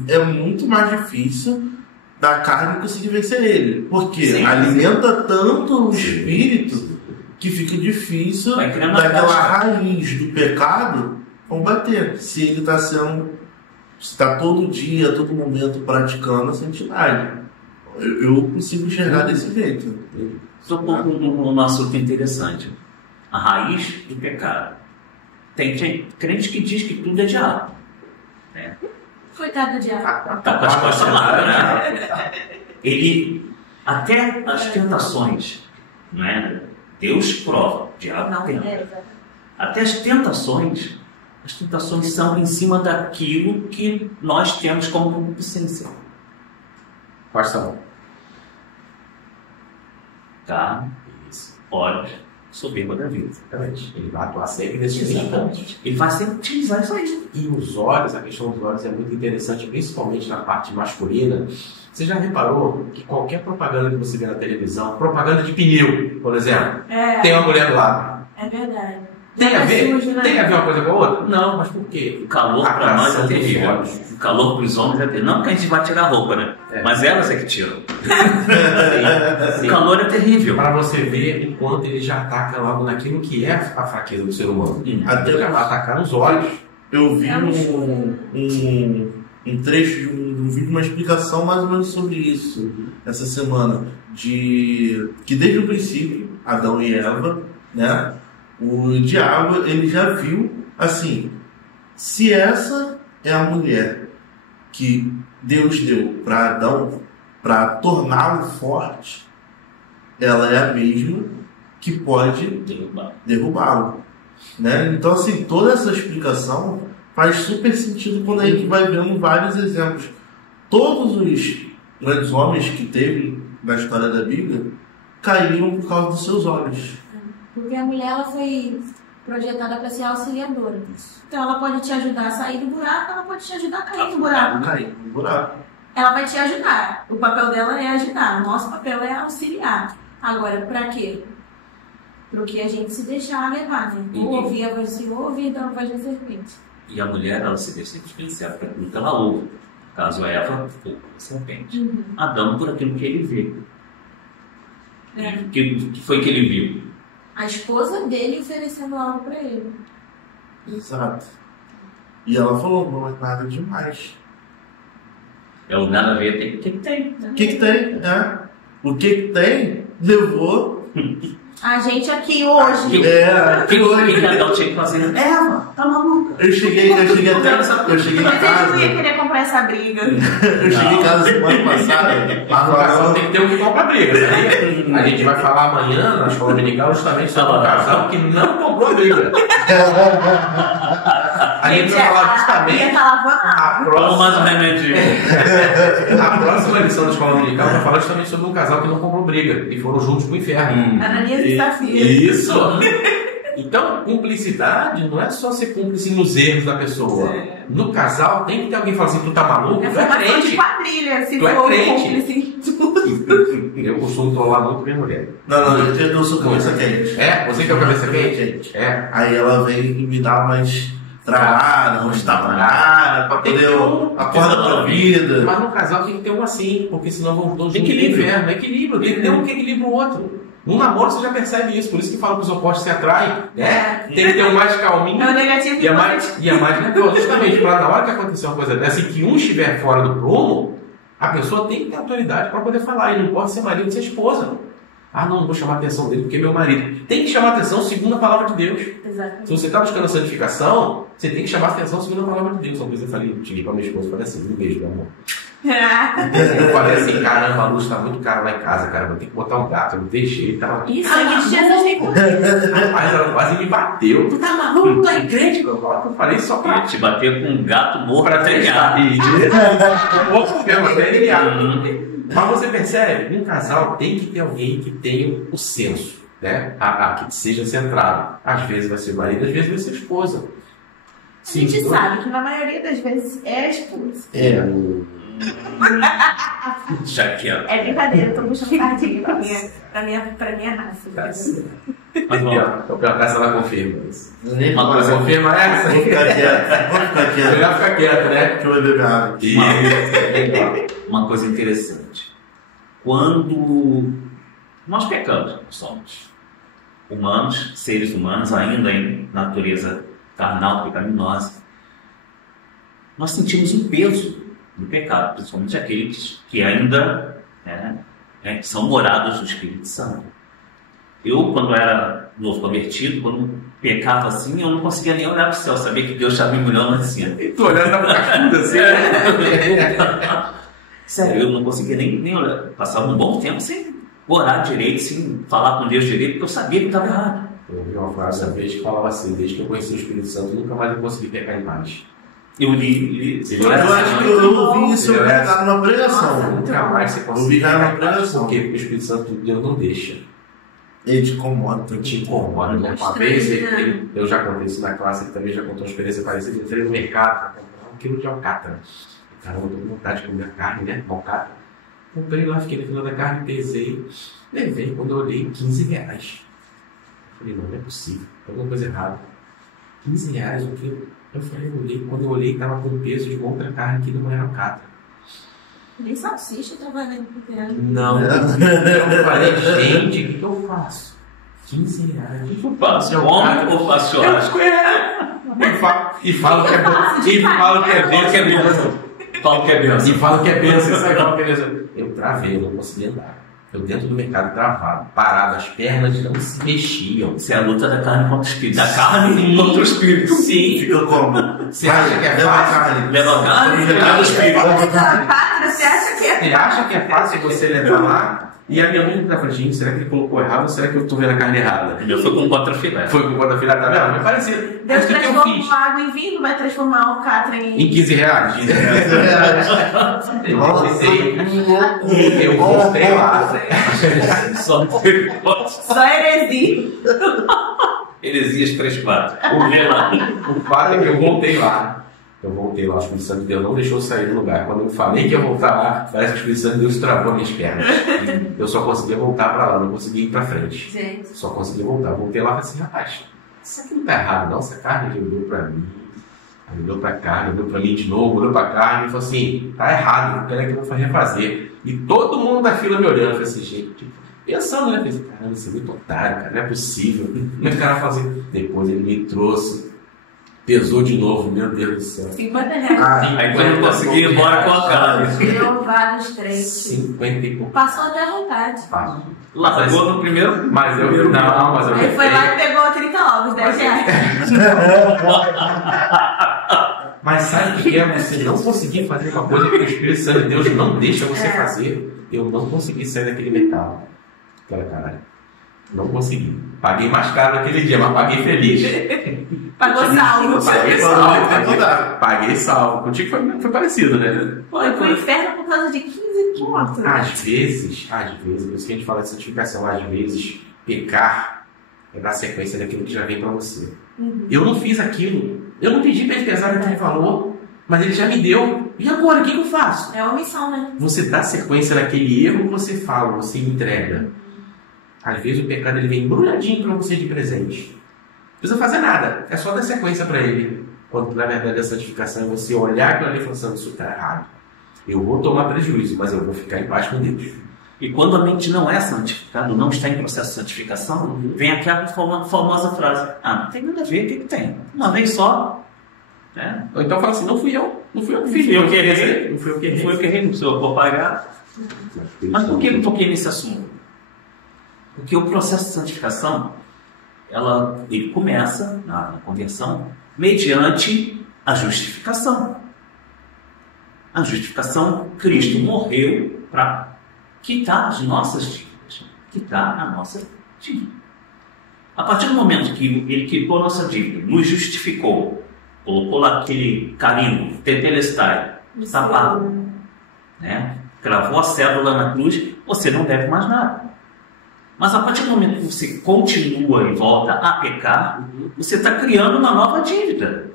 é muito mais difícil da carne conseguir vencer ele. Porque alimenta tanto o espírito que fica difícil daquela raiz do pecado combater. Se ele está todo dia, todo momento praticando a santidade. Eu consigo enxergar desse jeito. Só um assunto interessante. A raiz do pecado. Tem crente que diz que tudo é diabo. Né? Coitado do diabo. Tá com as costas largas, né? Ele, até as tentações, né? Deus prova, o diabo não tem. Até as tentações são em cima daquilo que nós temos como concupiscência. Quais são? Carne, olhos, soberba da vida. Exatamente. Ele vai atuar sempre nesses pontos. Ele vai sempre utilizar isso aí. E os olhos, a questão dos olhos é muito interessante, principalmente na parte masculina. Você já reparou que qualquer propaganda que você vê na televisão, propaganda de pneu, por exemplo, tem uma mulher do lado. É verdade. Tem a ver? Tem a ver uma coisa com a outra? Não, mas por quê? O calor para nós é terrível. O calor para os homens é terrível. Não que a gente vai tirar a roupa, né? Mas elas é que tiram. Sim. O calor é terrível. Para você ver o quanto ele já ataca logo naquilo que é a fraqueza do ser humano. Até ele já vai atacar nos olhos. Eu vi um trecho de um vídeo, uma explicação mais ou menos sobre isso essa semana, de que desde o princípio, Adão e Eva, né, o diabo, ele já viu assim, se essa é a mulher que Deus deu para Adão para torná-lo forte, ela é a mesma que pode derrubá-lo, né? Então assim, toda essa explicação faz super sentido quando a gente vai vendo vários exemplos. Todos os grandes homens que teve na história da Bíblia, caíram por causa dos seus olhos. Porque a mulher ela foi projetada para ser auxiliadora. Então ela pode te ajudar a sair do buraco, ela pode te ajudar a cair do buraco. Cair no buraco. Ela vai te ajudar. O papel dela é ajudar. O nosso papel é auxiliar. Agora, para quê? Para o que a gente se deixar levar, né? Ou ouvir a voz do Senhor, ou ouvir a voz da serpente. E a mulher, ela se deixa influenciar por aquilo que ela ouve. No caso, Eva, por a serpente. Adão, por aquilo que ele vê. O que foi que ele viu? A esposa dele oferecendo algo para ele. Exato. E ela falou, não é nada demais. É o nada a ver, tem o que tem. O que tem? O que tem levou... A gente aqui hoje. O que Adão tinha que fazer? Eva, tá maluca. Eu cheguei em Mas casa. ele não ia querer comprar essa briga. Eu cheguei em casa semana passada. Mas o casal tem que ter um que compra briga. Né? A gente vai falar amanhã na escola dominical justamente sobre um casal que não comprou briga. A gente vai falar justamente. A próxima lição da escola dominical vai falar justamente sobre um casal que não comprou briga e foram juntos pro inferno. Ananias e Safira. Isso! Então, cumplicidade não é só ser cúmplice nos erros da pessoa. No casal tem que ter alguém que fala assim, tu tá maluco? É tu é crente. de quadrilha, se Tu é for crente. cúmplice em tudo. Eu costumo trollar muito minha mulher. Não, eu sou cabeça quente. É? Você que é o cabeça quente? É. Aí ela vem e me dá umas travadas, uns tapas na cara, pra poder acordar pra vida. Mas no casal tem que ter um assim, porque senão vão todos Equilíbrio. Equilíbrio. Tem que ter um que equilibra o outro. No namoro você já percebe isso, por isso que fala que os opostos se atraem, né? Tem que ter um mais calminho É o negativo e a mais nervoso. Justamente para na hora que acontecer uma coisa dessa e que um estiver fora do prumo, a pessoa tem que ter autoridade para poder falar. Ele não pode ser marido e ser esposa. Ah, não vou chamar a atenção dele porque é meu marido. Tem que chamar a atenção segundo a palavra de Deus. Exatamente. Se você está buscando a santificação, você tem que chamar a atenção segundo a palavra de Deus. Uma vez eu falei, cheguei para minha esposa e falei assim, um beijo, meu amor. Eu falei assim, caramba, a luz tá muito cara lá em casa, cara, vou ter que botar um gato. Eu deixei, ele tava... Isso aí de Jesus tem cumprido. Rapaz, ela quase me bateu. Tu tá maluco, tu é crente? Eu falei só pra Te bater com um gato morto para treinar. Mas você percebe, um casal tem que ter alguém que tenha o senso, né? Que seja centrado. Às vezes vai ser marido, às vezes vai ser esposa. A gente sabe que na maioria das vezes é a esposa. Já que É brincadeira, eu tô puxando sardinha pra minha raça. Mas vamos lá. Então, pela casa ela confirma isso. Uma coisa Confirma essa? Vou ficar quieto. Melhor ficar quieto, né? Que eu vou beber água. Uma coisa interessante. Quando nós pecamos, nós somos humanos, seres humanos, ainda em natureza carnal, pecaminosa, nós sentimos um peso do pecado, principalmente aqueles que ainda são morados do Espírito Santo. Eu, quando era novo convertido, quando pecava assim, eu não conseguia nem olhar para o céu, sabia que Deus estava me olhando assim. E tu olhando pra cascuda assim, né? Sério, eu não conseguia nem olhar. Passava um bom tempo sem orar direito, sem falar com Deus direito, porque eu sabia que estava errado. Eu ouvi uma frase uma vez que falava assim, desde que eu conheci o Espírito Santo, nunca mais eu consegui pecar em paz. Eu li. Eu acho que eu ouvi isso numa pregação. Nunca mais você Eu consegue vi já pecar na em paz. pregação. Por quê? Porque o Espírito Santo de Deus não deixa. Ele te incomoda. Te incomoda, né? Uma vez, eu já contei isso na classe, ele também já contou uma experiência parecida. Eu entrei no mercado para comprar 1 quilo de alcatra. Caramba, eu tô com vontade de comer carne, né? Alcatra. Comprei lá, fiquei na fila da carne, pesei. Levei, quando eu olhei, R$15. Falei, não é possível, tem alguma coisa errada. R$15 o quilo. Eu falei, quando eu olhei, estava com o peso de uma outra carne que não era alcatra. Nem salsicha tá valendo por real. Não. Eu falei, gente, o que eu faço? R$15. Eu faço homem ou faço churrasco? E falo que é bom. E falo que é benção. Falo que é benção. E falo que é benção. Isso aí fala que é benção. Eu travei, eu não conseguia andar. Eu dentro do mercado travado, parado, as pernas não se mexiam. Isso é a luta da carne contra o espírito. Da carne contra o espírito. Sim. Fica como? Você acha que é fácil? Leva a carne e leva o espírito. Você acha que é? Você acha que é fácil você levar lá? E a minha única falou, gente, será que ele colocou errado ou será que eu tô vendo a carne errada? O meu foi com contrafilé. Foi com contrafilé, tá vendo? Foi parecido. Deus Mas o que eu transforma fiz? água em vinho, vai transformar o alcatra em... Em 15 reais. 15 reais. Eu voltei lá. Só Só heresia. heresias 3-4. O fato é que eu voltei lá. O Espírito Santo de Deus não deixou eu sair do lugar. Quando eu falei que ia voltar lá, parece que o Espírito Santo de Deus travou minhas pernas. Eu só conseguia voltar para lá, não conseguia ir para frente. Gente. Só conseguia voltar. Voltei lá e falei assim, rapaz, isso aqui não tá errado não, essa carne ele olhou para mim, aí olhou para a carne, olhou para mim de novo, olhou para a carne e falou assim, tá errado, peraí que eu vou refazer. E todo mundo da fila me olhando, eu falei assim, gente, pensando, né? Eu falei assim, caramba, você é muito otário, cara, não é possível. E o cara falou assim, depois ele me trouxe. Pesou de novo, meu Deus do céu. 50 reais. Aí quando eu consegui ir embora com a carne. Virou vários três. 50 e pouco. Passou até a vontade. Largou no primeiro. Mas eu não, mas eu Aí foi lá e pegou 30 ovos, 10 reais. Mas sabe o que é você não conseguir fazer uma coisa que o Espírito Santo de Deus não deixa você fazer? Eu não consegui sair daquele mercado. Caralho. Não consegui. Paguei mais caro naquele dia, mas paguei feliz. Pagou salvo. Paguei salvo. Contigo foi parecido, né? Foi pro inferno por causa de 15 pontos. Às vezes, por isso que a gente fala de santificação, às vezes, pecar é dar sequência daquilo que já vem para você. Eu não fiz aquilo. Eu não pedi para ele pesar o que ele falou, mas ele já me deu. E agora, o que eu faço? É omissão, né? Você dá sequência naquele erro que você fala, você entrega. Às vezes o pecado ele vem embrulhadinho para você de presente. Não precisa fazer nada, é só dar sequência para ele. Quando na verdade a santificação é você olhar aquilo ali e falar assim, isso está errado. Eu vou tomar prejuízo, mas eu vou ficar em paz com Deus. E quando a mente não é santificada, não está em processo de santificação, vem aquela famosa frase, não tem nada a ver, o que tem? Uma vez só. Né? Ou então fala assim, não fui eu que fiz. Eu que errei, não fui eu que não fui eu que errei, não sou eu, vou pagar. Mas por que eu toquei nesse assunto? Porque o processo de santificação, ele começa na conversão mediante a justificação. A justificação, Cristo morreu para quitar as nossas dívidas, quitar a nossa dívida. A partir do momento que ele quitou a nossa dívida, nos justificou, colocou lá aquele carimbo, tetelestai, está pago, né? Cravou a cédula na cruz, você não deve mais nada. Mas a partir do momento que você continua e volta a pecar, você está criando uma nova dívida.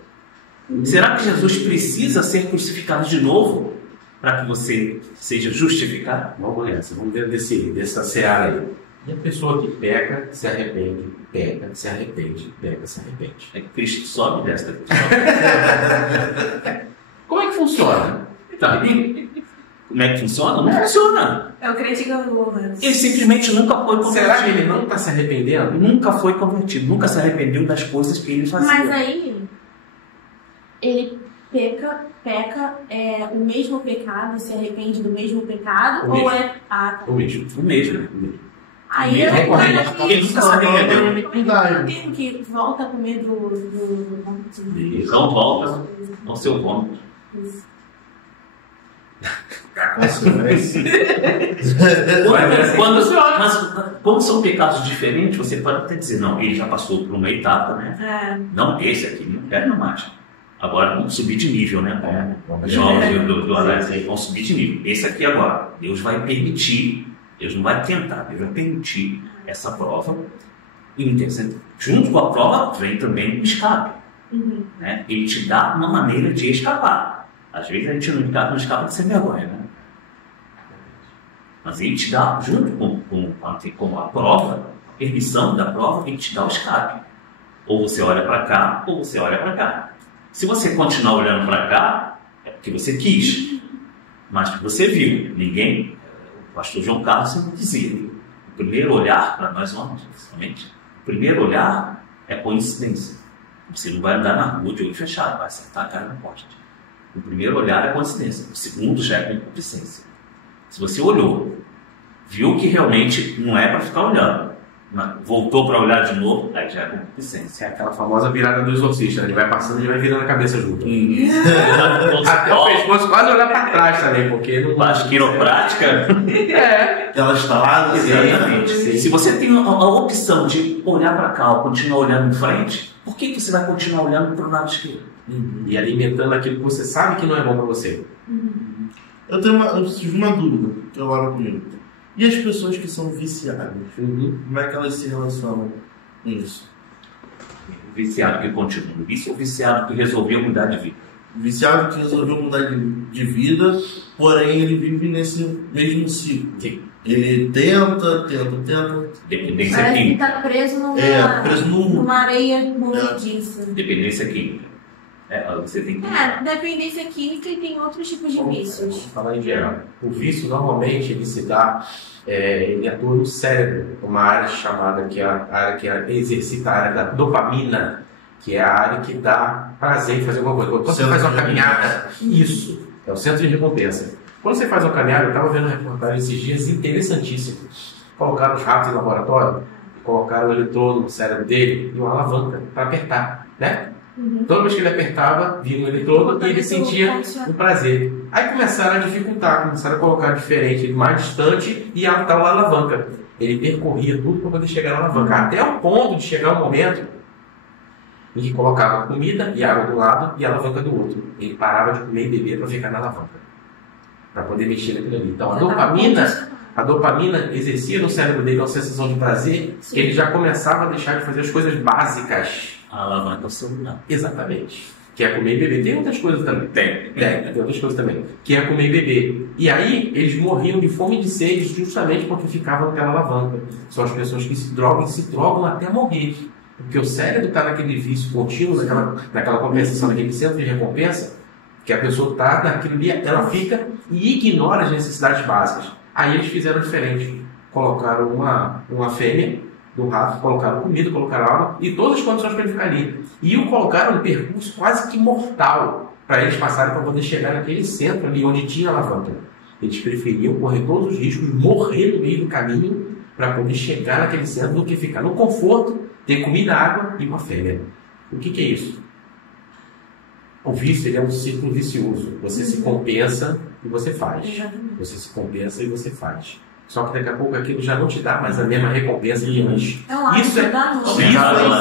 Será que Jesus precisa ser crucificado de novo para que você seja justificado? Vamos nessa, vamos ver dessa seara aí. E a pessoa que peca, se arrepende, peca, se arrepende, peca, se arrepende. É que Cristo sobe e desce. Como é que funciona? Tá. Como é que funciona? Não funciona. É o crente gangorra. Ele simplesmente nunca foi convertido. Será que ele não está se arrependendo? Nunca foi convertido, nunca se arrependeu das coisas que ele fazia. Mas aí, ele peca, o mesmo pecado, se arrepende do mesmo pecado, O ou mesmo. é... Ah, tá. O mesmo. O mesmo. Aí eu Ele nunca se arrependeu. eu tenho que volta a comer do... Então volta ao seu vômito. Quando são pecados diferentes, você pode até dizer, não, ele já passou por uma etapa, né? Não, esse aqui, não quero mais. Agora vamos subir de nível, né? Como jovens do Alex aí, vamos subir de nível. Esse aqui agora, Deus vai permitir, Deus não vai tentar, Deus vai permitir essa prova. E junto com a prova vem também o escape. Né? Ele te dá uma maneira de escapar. Às vezes a gente não escapa de sem vergonha, né? Mas ele te dá, junto com a prova, a permissão da prova, ele te dá o escape. Ou você olha para cá, ou você olha para cá. Se você continuar olhando para cá, é porque você quis. Mas você viu. Ninguém, o pastor João Carlos sempre dizia, o primeiro olhar, para nós homens, principalmente, o primeiro olhar é coincidência. Você não vai andar na rua de olho fechado, vai acertar a cara na poste. O primeiro olhar é coincidência, o segundo já é concupiscência. Se você olhou, viu que realmente não é para ficar olhando, voltou para olhar de novo, aí já é concupiscência. É aquela famosa virada do exorcista, né? Ele vai passando e vai virando a cabeça junto. Até o pescoço quase olhar para trás também, porque não faz quiroprática. Ela está lá, exatamente. Se você tem a opção de olhar para cá ou continuar olhando em frente, por que você vai continuar olhando para o lado esquerdo? E alimentando aquilo que você sabe que não é bom para você. Eu tive uma dúvida que eu olho comigo. E as pessoas que são viciadas? Como é que elas se relacionam com isso? Viciado que continua no vício ou viciado que resolveu mudar de vida? Viciado que resolveu mudar de vida, porém ele vive nesse mesmo ciclo. Sim. Ele tenta. Dependência Parece que química. está preso numa areia movediça. Dependência química. Você tem que... dependência química e tem outros tipos de vícios. Vamos falar em geral. O vício normalmente ele se dá, ele atua no cérebro, uma área chamada que é a área que exercita a área da dopamina, que é a área que dá prazer em fazer alguma coisa. Quando você faz uma caminhada, isso é o centro de recompensa. Quando você faz uma caminhada, eu estava vendo uma reportagem esses dias interessantíssimo. Colocaram os ratos em laboratório, colocaram o eletrodo no cérebro dele e uma alavanca para apertar, né? Toda vez que ele apertava, vinha um eletrodo e ele sentia o prazer. Aí começaram a dificultar, começaram a colocar diferente, mais distante e a tal alavanca. Ele percorria tudo para poder chegar na alavanca, até o ponto de chegar o momento em que colocava comida e água do lado e a alavanca do outro. Ele parava de comer e beber para ficar na alavanca, para poder mexer naquilo ali. Então a dopamina exercia no cérebro dele uma sensação de prazer, que ele já começava a deixar de fazer as coisas básicas. A alavanca é o celular. Exatamente. Que é comer e beber. Tem outras coisas também. Tem outras coisas também. Que é comer e beber. E aí, eles morriam de fome e de sede justamente porque ficavam naquela alavanca. São as pessoas que se drogam até morrer. Porque o cérebro está naquele vício contínuo, naquela compensação, naquele centro de recompensa, que a pessoa está naquilo ali, ela fica e ignora as necessidades básicas. Aí eles fizeram diferente. Colocaram uma fêmea do rato, colocaram comida, colocaram água e todas as condições para ele ficar ali. E o colocaram um percurso quase que mortal para eles passarem para poder chegar naquele centro ali onde tinha a alavanca. Eles preferiam correr todos os riscos, morrer no meio do caminho para poder chegar naquele centro do que ficar no conforto, ter comida, água e uma fêmea. O que é isso? O vício ele é um ciclo vicioso. Você se compensa e você faz. Você se compensa e você faz. Só que daqui a pouco aquilo já não te dá mais a mesma recompensa que antes. Isso é em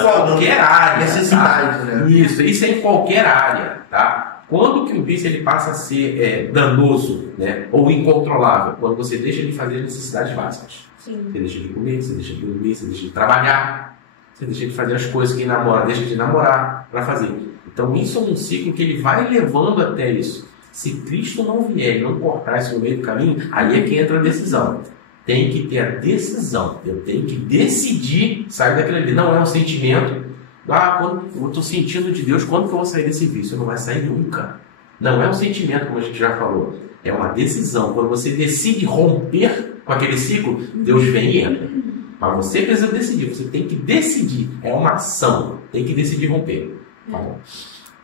qualquer área. Necessidade, né? Isso é em qualquer área, tá? Quando que o vício ele passa a ser danoso, né? Ou incontrolável? Quando você deixa de fazer as necessidades básicas. Sim. Você deixa de comer, você deixa de dormir, você deixa de trabalhar, você deixa de fazer as coisas que namora, deixa de namorar para fazer. Então isso é um ciclo que ele vai levando até isso. Se Cristo não vier e não cortar isso no meio do caminho, aí é que entra a decisão. Tem que ter a decisão. Eu tenho que decidir sair daquilo ali. Não é um sentimento. Quando eu estou sentindo de Deus, quando que eu vou sair desse vício? Eu não vai sair nunca. Não é um sentimento, como a gente já falou. É uma decisão. Quando você decide romper com aquele ciclo, Deus vem e entra. Mas você precisa decidir. Você tem que decidir. É uma ação. Tem que decidir romper. Tá bom?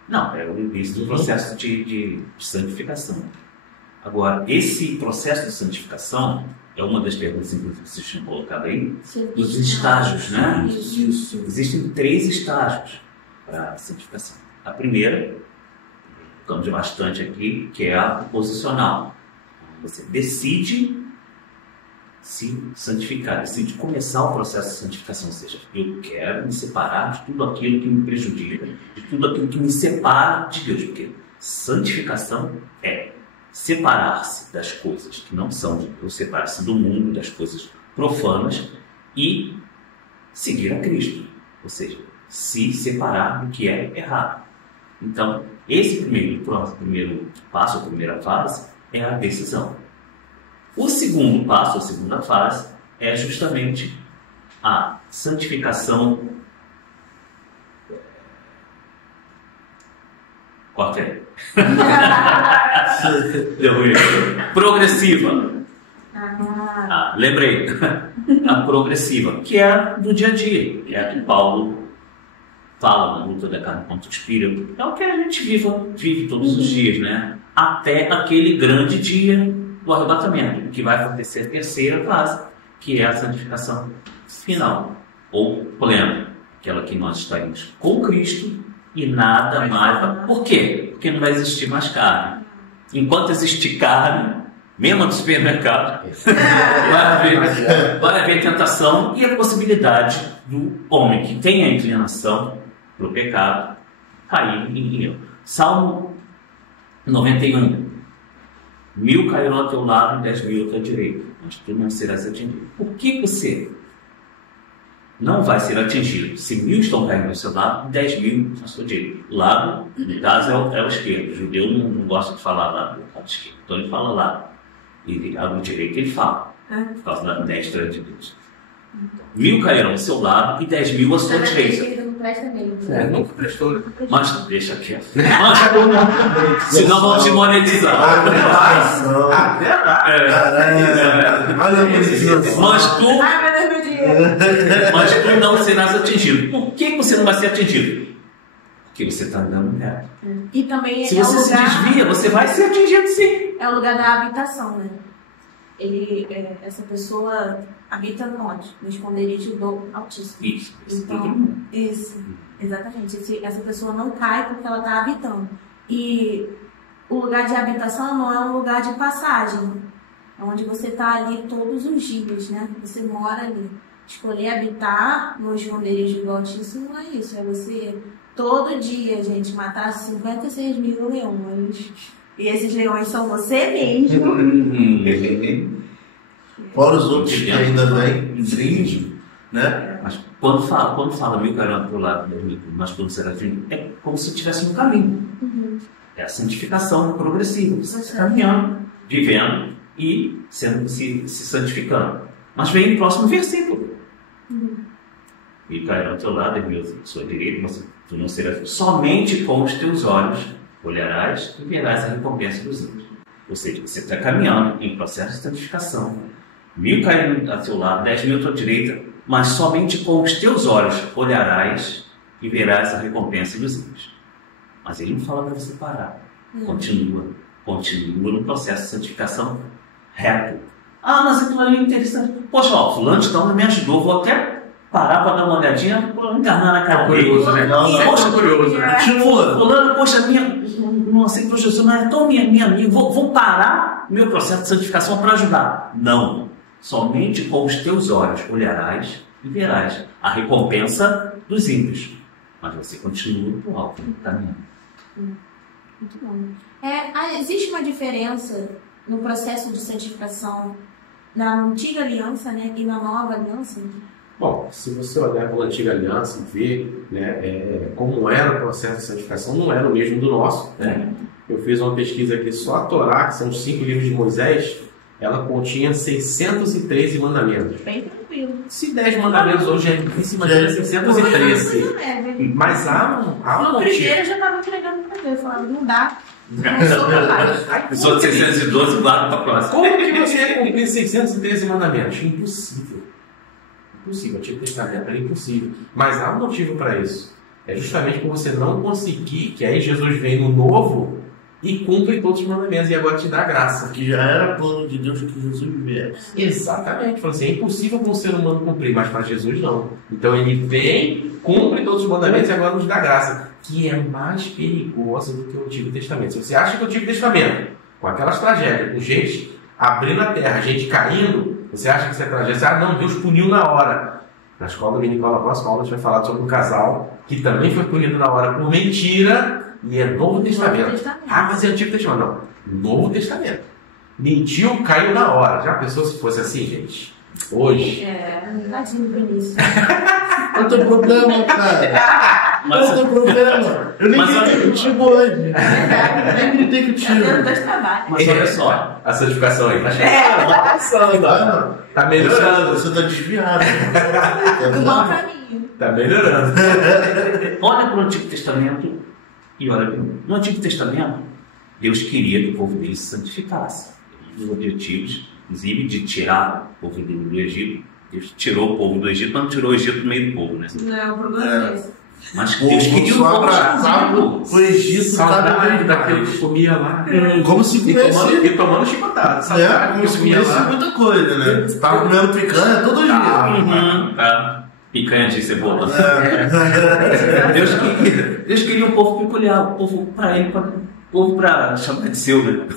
Não, é o início do processo de santificação. Agora, esse processo de santificação é uma das perguntas que vocês tinham colocado aí, dos estágios, né? Isso. Existem 3 estágios para a santificação. A primeira, tocamos bastante aqui, que é a posicional. Você decide se santificar, decide começar o processo de santificação, ou seja, eu quero me separar de tudo aquilo que me prejudica, de tudo aquilo que me separa de Deus, porque santificação é separar-se das coisas que não são de Deus, separar-se do mundo, das coisas profanas e seguir a Cristo, ou seja, se separar do que é errado. Então, esse primeiro passo, a primeira fase, é a decisão. O segundo passo, a segunda fase, é justamente a santificação. Corta aí. Progressiva. Lembrei. A progressiva, que é do dia a dia, é a que Paulo fala na luta da carne contra o espírito. É o que a gente vive todos os dias, né? Até aquele grande dia do arrebatamento, que vai acontecer a terceira fase, que é a santificação final, ou plena, aquela que nós estaremos com Cristo e nada mais. Por quê? Porque não vai existir mais carne. Enquanto existir carne, mesmo no supermercado, vai haver tentação e a possibilidade do homem que tem a inclinação para o pecado cair em erro. Salmo 91. 1000 cairão ao teu lado e 10.000 à tua direita, mas tu não serás atingido. Por que você não vai ser atingido? Se 1000 estão caindo ao seu lado, 10.000 à sua direita. Lado, no caso, é o esquerdo. O judeu não gosta de falar lado esquerdo, então ele fala lado. E ao direito ele fala, por causa da destra de Deus. 1000 cairão ao seu lado e 10.000 à sua direita. Nunca prestou. Mas deixa quieto. Senão vão te monetizar. Mas tu não serás atingido. Por que você não vai ser atingido? Porque você está andando reto. E também se você se desvia, você vai ser atingido sim. É o lugar da habitação, né? Essa pessoa habita onde? No esconderijo do Altíssimo. Isso. Então, exatamente. Essa pessoa não cai porque ela está habitando. E o lugar de habitação não é um lugar de passagem. É onde você está ali todos os dias, né? Você mora ali. Escolher habitar no esconderijo do Altíssimo não é isso. É você todo dia, gente, matar 56 mil leões. E esses leões são você mesmo. Fora os outros que ainda vêm em brinde, né? Mas quando fala 1000 cairão para o lado, mas quando será atingido, é como se estivesse no caminho. É a santificação progressiva. Você está caminhando, vivendo e se santificando. Mas vem o próximo versículo. 1000 cairão ao teu lado e 10.000 à sua direita, mas tu não serás. Somente com os teus olhos olharás e verás a recompensa dos ímpios. Ou seja, você está caminhando em processo de santificação. 1000 cairão ao teu lado, 10.000 à tua direita, mas somente com os teus olhos olharás e verás a recompensa dos ímpios. Mas ele não fala para você parar. Continua no processo de santificação reto. Ah, mas aquilo ali é interessante. Poxa, fulano de tal me ajudou, vou até parar para dar uma olhadinha, encarnar na cara dele. Curioso, né? Poxa, curioso, né? Fulano, poxa, não aceitou Jesus, não é tão minha amiga, vou parar meu processo de santificação para ajudar. Não. Somente com os teus olhos olharás e verás a recompensa dos ímpios. Mas você continua pro alto, caminhando. Muito bom. Existe uma diferença no processo de santificação na antiga aliança, né, e na nova aliança? Bom, se você olhar para a antiga aliança e ver, né, como era o processo de santificação, não era o mesmo do nosso. Né? Eu fiz uma pesquisa aqui, só a Torá, que são os 5 livros de Moisés, ela continha 613 mandamentos. Bem tranquilo. Se 10 mandamentos hoje é difícil, imagina 613. Mas há um no primeiro eu já estava pregando para Deus, falando, não dá. Os outros 612 guardam para a próxima. Como que você ia cumprir 613 mandamentos? Impossível. Impossível. O Antigo Testamento era impossível. Mas há um motivo para isso. É justamente por você não conseguir, que aí Jesus vem no novo e cumpre todos os mandamentos e agora te dá graça. Que já era plano de Deus que Jesus viesse. Exatamente. Falou assim, é impossível para um ser humano cumprir, mas para Jesus não. Então ele vem, cumpre todos os mandamentos e agora nos dá graça. Que é mais perigosa do que o Antigo Testamento. Se você acha que o Antigo Testamento, com aquelas tragédias, com gente abrindo a terra, gente caindo, você acha que isso é tragédia? Não, Deus puniu na hora. Na escola dominical, na próxima aula, a gente vai falar sobre um casal que também foi punido na hora por mentira. E é Novo Testamento. Mas é Antigo Testamento. Não. Novo Testamento. Mentiu, caiu na hora. Já pensou se fosse assim, gente? Hoje. Tadinho do início. Não tem problema, cara. Não tem problema. Eu nem gritei contigo hoje. Nem gritei contigo. Mas olha só, a santificação aí. Tá passando. Tá melhorando. Você tá desviado. Do bom caminho. Tá melhorando. Olha para o Antigo Testamento e olha para no Antigo Testamento, Deus queria que o povo dele se santificasse. Um dos objetivos, inclusive, de tirar o povo do Egito. Deus tirou o povo do Egito, mas não tirou o Egito do meio do povo, né? Não, o problema é esse. Mas Deus queria um povo abraçado o Egito cada vez daquilo que mais. comia lá. Como se comesse. E tomando chicotada. Como se comesse muita coisa, né? Tava comendo picanha todo dia. Tá. Picanha de cebola. Deus queria um povo peculiar, um povo para ele, povo para chamar de seu, né?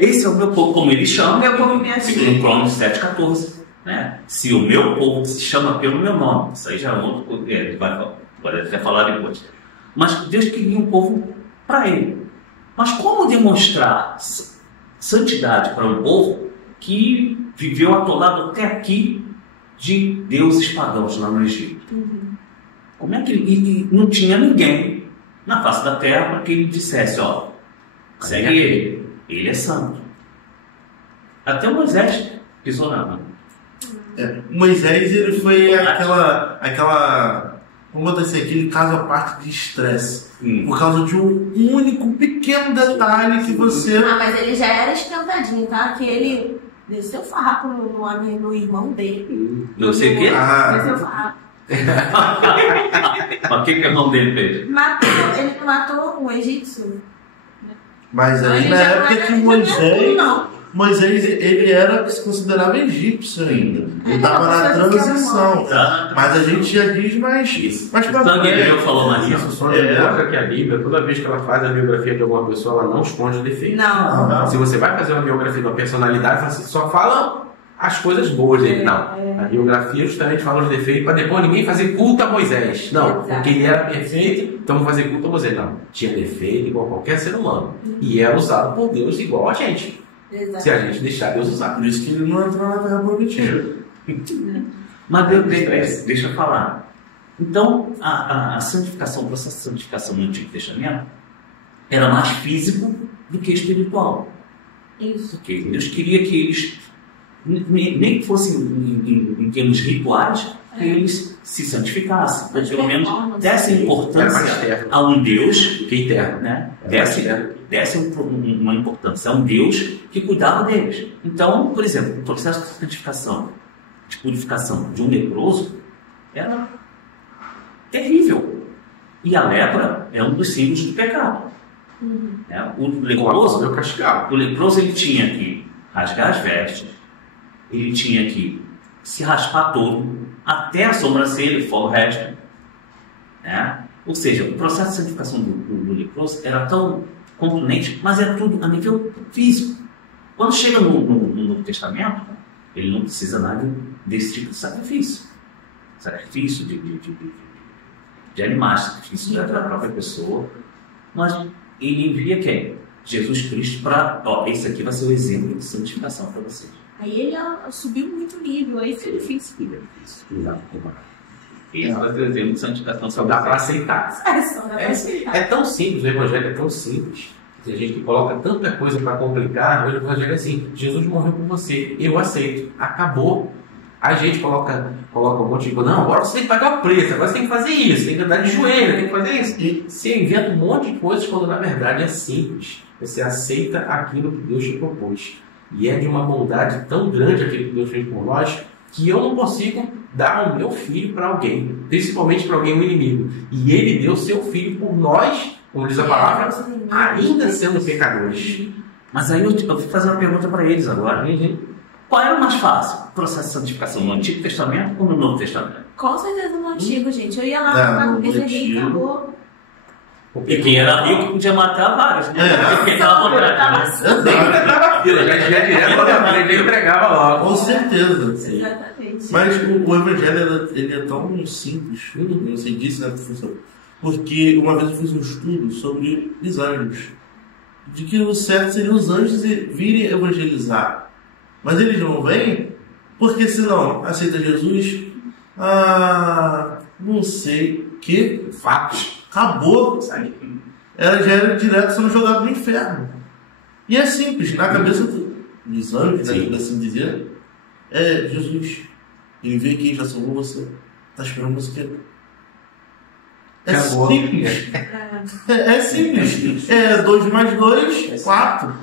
Esse é o meu povo, como ele chama. Meu povo me segundo Crônicas 7,14. Né? Se o meu povo se chama pelo meu nome, isso aí já é outro, vai até falar depois. Mas Deus queria um povo para ele. Mas como demonstrar santidade para um povo que viveu atolado até aqui de deuses pagãos lá no Egito? Como é que ele não tinha ninguém na face da terra para que ele dissesse, ó, segue ele é santo. Até Moisés pisou na mão. Moisés, ele foi aquela vamos botar assim, aquele caso à parte de estresse. Por causa de um único pequeno detalhe que você... mas ele já era esquentadinho, tá? Que ele desceu farrapo no irmão dele. Não sei o quê? Desceu farrapo. Mas o que o irmão dele fez? Ele matou um egípcio. Mas aí Ele na já época não era que Moisés, ele era que se considerava egípcio ainda. Ele estava na transição. Mas a gente já diz mais pra frente. Falou mais isso. Só mostra que a Bíblia, toda vez que ela faz a biografia de alguma pessoa, ela não esconde defeitos. Não. Se você vai fazer uma biografia de uma personalidade, você só fala as coisas boas dele. Não. A biografia justamente fala os defeitos para depois ninguém fazer culto a Moisés. Não. Porque ele era perfeito, então vamos fazer culto a Moisés. Não. Tinha defeito igual a qualquer ser humano. E era usado por Deus igual a gente. Exato. Se a gente deixar Deus usar. Por isso que ele não entrou na terra prometida. Mas deixa eu falar. Então, a santificação, o processo de santificação no Antigo Testamento era mais físico do que espiritual. Isso. Porque Deus queria que eles, nem que fossem em termos rituais, que eles se santificassem, ou pelo menos dessem importância a um Deus que é eterno, né? Dessem uma importância a um Deus que cuidava deles. Então, por exemplo, o processo de santificação, de purificação de um leproso era terrível. E a lepra é um dos símbolos do pecado. O leproso ele tinha que rasgar as vestes, ele tinha que se raspar todo, até a sobrancelha, fora o resto. Né? Ou seja, o processo de santificação do leproso era tão componente, mas é tudo a nível físico. Quando chega no Novo Testamento, ele não precisa nada desse tipo de sacrifício. Sacrifício de animais, sacrifício da própria pessoa. Mas ele envia quem? Jesus Cristo para... esse aqui vai ser o exemplo de santificação para vocês. Aí ele subiu muito o nível, aí foi difícil. Esse vai ser o exemplo de santificação. Só dá para aceitar. É tão simples, o Evangelho é tão simples. Tem gente que coloca tanta coisa para complicar. O Evangelho é assim: Jesus morreu por você, eu aceito, acabou. A gente coloca um monte de coisa. Não, agora você tem que pagar o preço, agora você tem que fazer isso, tem que andar de joelho, tem que fazer isso. E você inventa um monte de coisas quando na verdade é simples. Você aceita aquilo que Deus te propôs. E é de uma bondade tão grande aquilo que Deus fez por nós, que eu não consigo dar o meu filho para alguém, principalmente para alguém, um inimigo. E ele deu seu filho por nós, como diz a palavra, ainda sendo pecadores. Mas aí eu vou fazer uma pergunta para eles agora. Qual era o mais fácil? O processo de santificação no Antigo Testamento ou no Novo Testamento? Com certeza no Antigo, gente. Eu ia lá no bezerrinho e acabou. E quem era rico podia matar vários, né? Quem estava ele entregava logo. Com certeza. Exatamente. Mas o Evangelho ele é tão simples, você disse, né, professor? Porque uma vez eu fiz um estudo sobre os anjos, de que o certo seria os anjos virem evangelizar. Mas eles não vêm, porque senão aceita Jesus, não sei, que fatos. Acabou. Já era direto sendo jogado no inferno. E é simples, na cabeça dos anjos, né, assim dizer, é Jesus. Ele veio aqui, já salvou você. Tá esperando você. É simples. É simples. 2 mais 2, 4.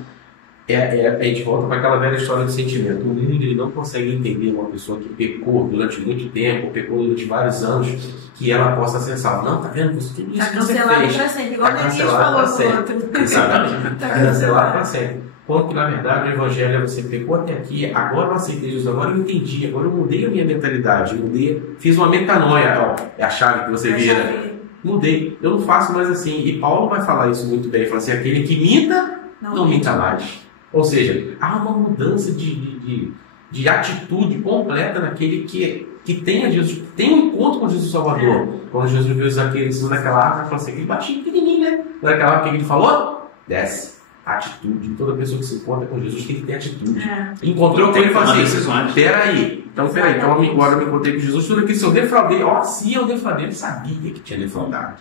A gente volta para aquela velha história do sentimento. O mundo ele não consegue entender uma pessoa que pecou durante muito tempo, pecou durante vários anos, que ela possa ser salva. Não, tá vendo? Tudo isso Tá que você cancelado fez. pra sempre, igual Tá a gente cancelado falou pra pro sempre. outro. Exatamente. Tá Tá cancelado cancelado. para sempre. Quando que, na verdade, o evangelho é você pecou até aqui, agora eu aceitei Jesus, agora eu entendi, agora eu mudei a minha mentalidade, eu mudei, fiz uma metanoia, ó, é a chave que você vira. Mudei, eu não faço mais assim. E Paulo vai falar isso muito bem, ele fala assim, aquele que minta, não minta mais. Ou seja, há uma mudança de atitude completa naquele que tem a Jesus, tem um encontro com Jesus Salvador. Quando Jesus viu Zaqueu em cima daquela árvore, ele falou assim, aquele baixinho pequenininho, né? Naquela árvore, o que ele falou? Desce. Atitude. Toda pessoa que se encontra com Jesus tem que ter atitude. Encontrou com ele e falou assim, peraí. Então, agora eu me encontrei com Jesus, tudo aquilo, se eu defraudei, se eu defraudei, ele sabia que tinha defraudado.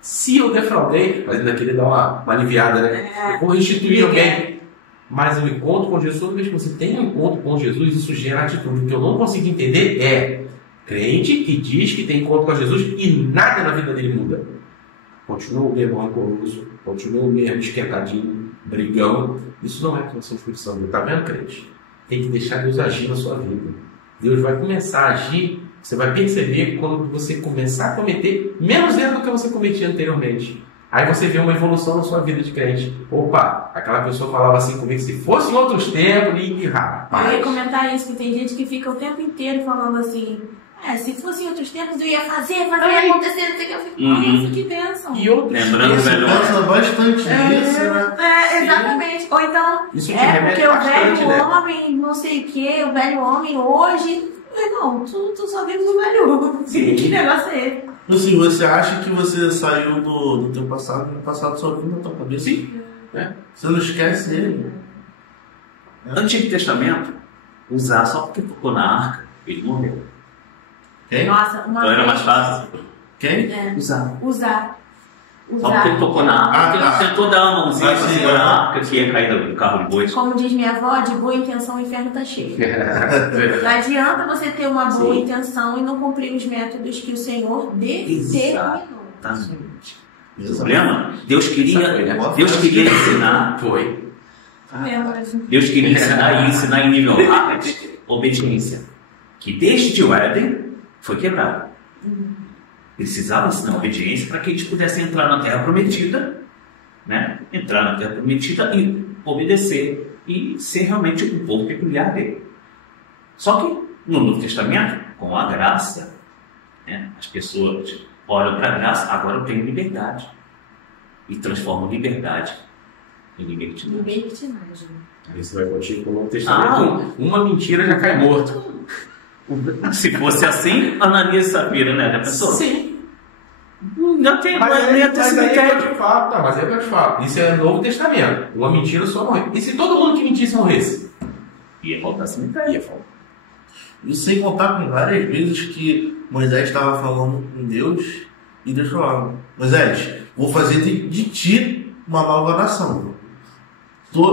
Se eu defraudei, mas ainda queria dar uma aliviada, né? Eu vou restituir alguém. Mas o encontro com Jesus, toda vez que você tem um encontro com Jesus, isso gera atitude. O que eu não consigo entender é crente que diz que tem encontro com Jesus e nada na vida dele muda. Continua o mesmo rancoroso, continua o mesmo esquentadinho, brigão. Isso não é atuação de Espírito Santo. Tá vendo, crente? Tem que deixar Deus agir na sua vida. Deus vai começar a agir, você vai perceber quando você começar a cometer menos erro do que você cometia anteriormente. Aí você vê uma evolução na sua vida de crente. Opa, aquela pessoa falava assim comigo, se fosse em outros tempos, e rapaz. Eu ia comentar isso, que tem gente que fica o tempo inteiro falando assim, se fosse em outros tempos eu ia fazer acontecer, não sei o que. Eu fico, nossa, que bênção. E outros Lembrando, velho, Pensa bastante nisso, né? Exatamente. Ou então, isso te remete porque o bastante, velho né? homem, não sei o que, o velho homem hoje... Não, tu só vive do velho homem. Que negócio é esse? Assim, você acha que você saiu do teu passado, no passado só viu na tua cabeça? Sim. Você não esquece ele. Antigo Testamento, usar só porque tocou na arca, ele morreu. Quem? Nossa, uma Então era vez... mais fácil Quem? usar. Usar. Só porque ele tocou na arca, ele tentou dar uma mãozinha pra segurar a arca que ia cair do carro de boi. Como diz minha avó, de boa intenção o inferno tá cheio. Não adianta você ter uma boa intenção e não cumprir os métodos que o Senhor determinou. Exatamente. O problema, Deus queria ensinar. Foi. Deus queria ensinar e ensinar em nível rápido obediência. Que desde o Éden foi quebrado. Precisava ensinar obediência para que eles pudessem entrar na Terra Prometida, né? Entrar na Terra Prometida e obedecer e ser realmente um povo peculiar dele. Só que no Novo Testamento, com a graça, né? As pessoas olham para a graça, agora eu tenho liberdade. E transformam liberdade em libertinagem. Aí você vai contigo com o Novo Testamento. Uma mentira já cai morto. Se fosse assim, Ananias e Safira, né? Já pensou? Sim. Não tem Mas aí é que cemitério. eu te falo. Isso é Novo Testamento. Uma mentira só morre. E se todo mundo que mentisse morresse? Ia faltar cemitério. Ia faltar. E sem contar com várias vezes que Moisés estava falando com Deus e Deus falava, Moisés, vou fazer de ti uma nova nação.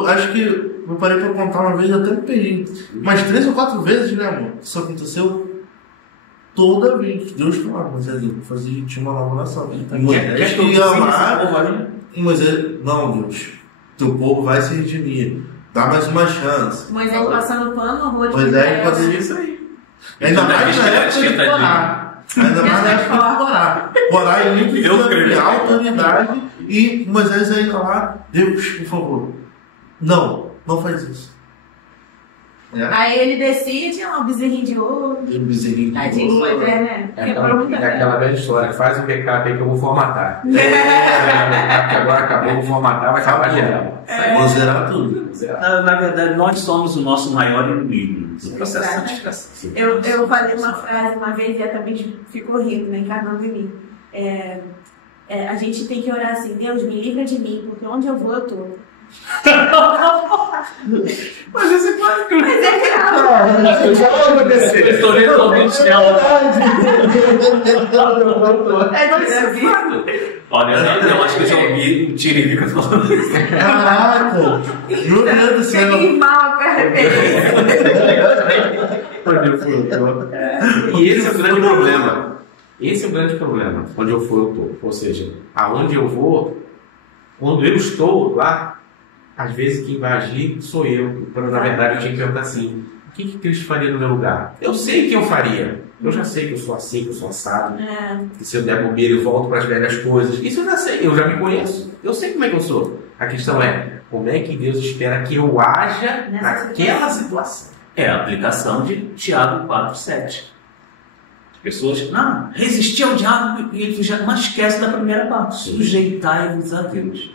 Acho que eu parei para contar uma vez, até me perdi. Mas 3 ou 4 vezes, né, amor? Isso aconteceu toda vez. Deus falava, Moisés, eu vou fazer de ti uma nova nação. E Moisés ia lá, e Moisés, não, Deus, teu povo vai se redimir. Dá mais uma chance. Moisés passando pano, horror de Moisés fazia isso aí. Ainda mais na época de Corá. Ainda mais na época de Corá. Corá é muito de autoridade. E Moisés ainda lá, Deus, por favor, não faz isso. Aí ele decide, um bezerrinho de ouro. Um bezerrinho de Tadinho de ouro. Moisés, né? É aquela velha história, faz um backup aí que eu vou formatar. Que agora acabou, vou formatar, vai acabar geral. Vou zerar tudo. Na verdade, nós somos o nosso maior inimigo no processo de santificação. Eu falei uma frase uma vez e ela também ficou rindo, né? Encarnando em mim. A gente tem que orar assim, Deus, me livra de mim, porque onde eu vou, eu tô. Mas esse é claro. Mas é real. Eu já vou acontecer. Eu estou lendo somente dela. Olha, eu acho que eu já ouvi um tiririca falando isso. Caraca! Meu Deus do céu! Fiquei mal com a referência. E esse é o grande problema. Esse é o grande problema. Onde eu for, eu estou. Ou seja, aonde eu vou, quando eu estou lá, às vezes quem vai agir sou eu. Quando na verdade eu tinha que perguntar assim, o que Cristo faria no meu lugar? Eu sei o que eu faria. Eu já sei que eu sou assim, que eu sou assado. Que se eu der bobeira eu volto para as velhas coisas. Isso eu já sei, eu já me conheço. Eu sei como é que eu sou. A questão é, como é que Deus espera que eu haja naquela situação? É a aplicação de Tiago 4,7. As pessoas, não, resistir ao diabo e ele já não esquece da primeira parte. Sujeitai-vos a Deus.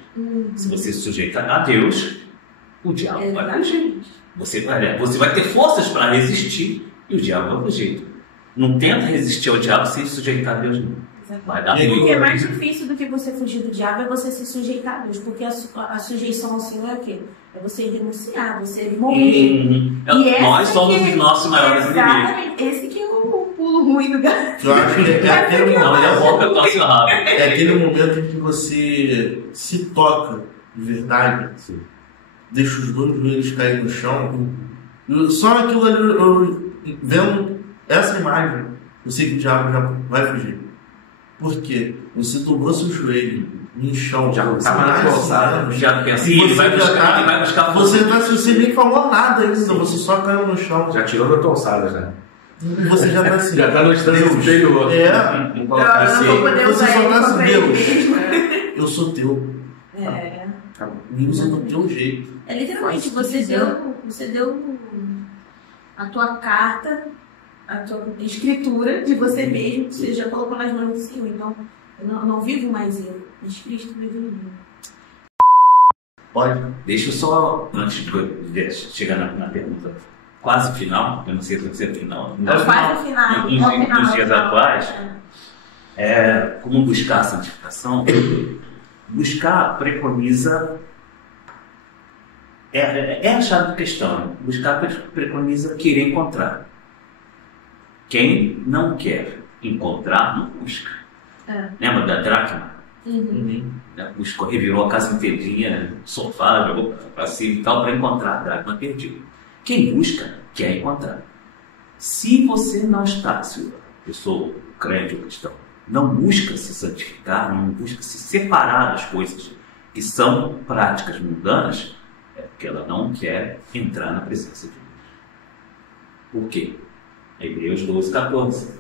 Se você se sujeitar a Deus, o diabo vai fugir. Você vai ter forças para resistir e o diabo vai fugir. Não tenta resistir ao diabo sem se sujeitar a Deus, não. Vai dar muito. Porque é mais difícil do que você fugir do diabo é você se sujeitar a Deus. Porque a sujeição ao Senhor é o quê? É você renunciar, você morrer. Nós somos os nossos maiores inimigos. Esse que é o pulo ruim do gato. Eu acho que é aquele momento. Não, é bom que eu tosse o rabo. É aquele momento em que você se toca de verdade. Sim. Deixa os dois joelhos cair no chão. Só aquilo ali, eu vendo essa imagem, eu sei que o diabo já vai fugir. Por quê? Você dobrou seu joelho no chão, já não estava na calçada, já pensa, ele vai buscar você nem falou nada ainda, você só caiu no chão. Já tirou da calçada, né? Você já está assim. Já está no instante superior. Você só está assim, Deus. Eu sou teu. Me usa do teu jeito. É literalmente, você deu a tua carta, a tua escritura de você mesmo, que você já colocou nas mãos do Senhor. Então, eu não vivo mais eu, mas Cristo vive em mim. Pode. Deixa eu só, antes de chegar na pergunta quase final, eu não sei se vai ser final. Quase final. Nos dias atuais, como buscar a santificação? Buscar preconiza. É a chave da questão. Buscar preconiza querer encontrar. Quem não quer encontrar, não busca. Lembra da dracma? Buscou, revirou a casa inteirinha, sofá, jogou para cima e tal, para encontrar a dracma perdida. Quem busca, quer encontrar. Se você não está, se a pessoa, crente ou cristão, não busca se santificar, não busca se separar das coisas que são práticas mundanas, é porque ela não quer entrar na presença de Deus. Por quê? Hebreus 12:14.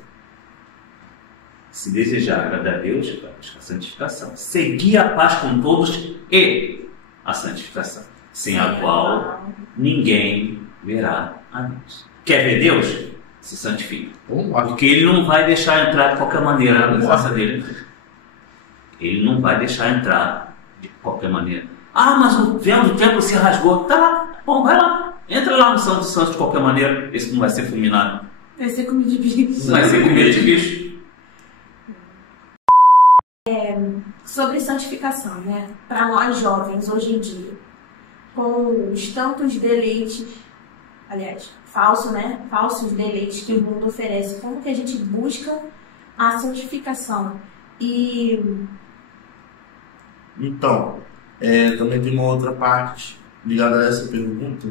Se desejar agradar a Deus, vai buscar a santificação. Seguir a paz com todos e a santificação, sem a qual ninguém verá a Deus. Quer ver Deus? Se santifica. Porque Ele não vai deixar entrar de qualquer maneira na presença dele. Ele não vai deixar entrar de qualquer maneira. Ah, mas o véu do templo se rasgou. Tá lá, bom, vai lá. Entra lá no Santo dos Santos de qualquer maneira. Esse não vai ser fulminado. Vai ser comida de bicho. Vai ser comida de bicho. Sobre santificação, né? Para nós jovens, hoje em dia, com os tantos deleites, aliás, falsos deleites que o mundo oferece, como que a gente busca a santificação? Então, também tem uma outra parte ligada a essa pergunta,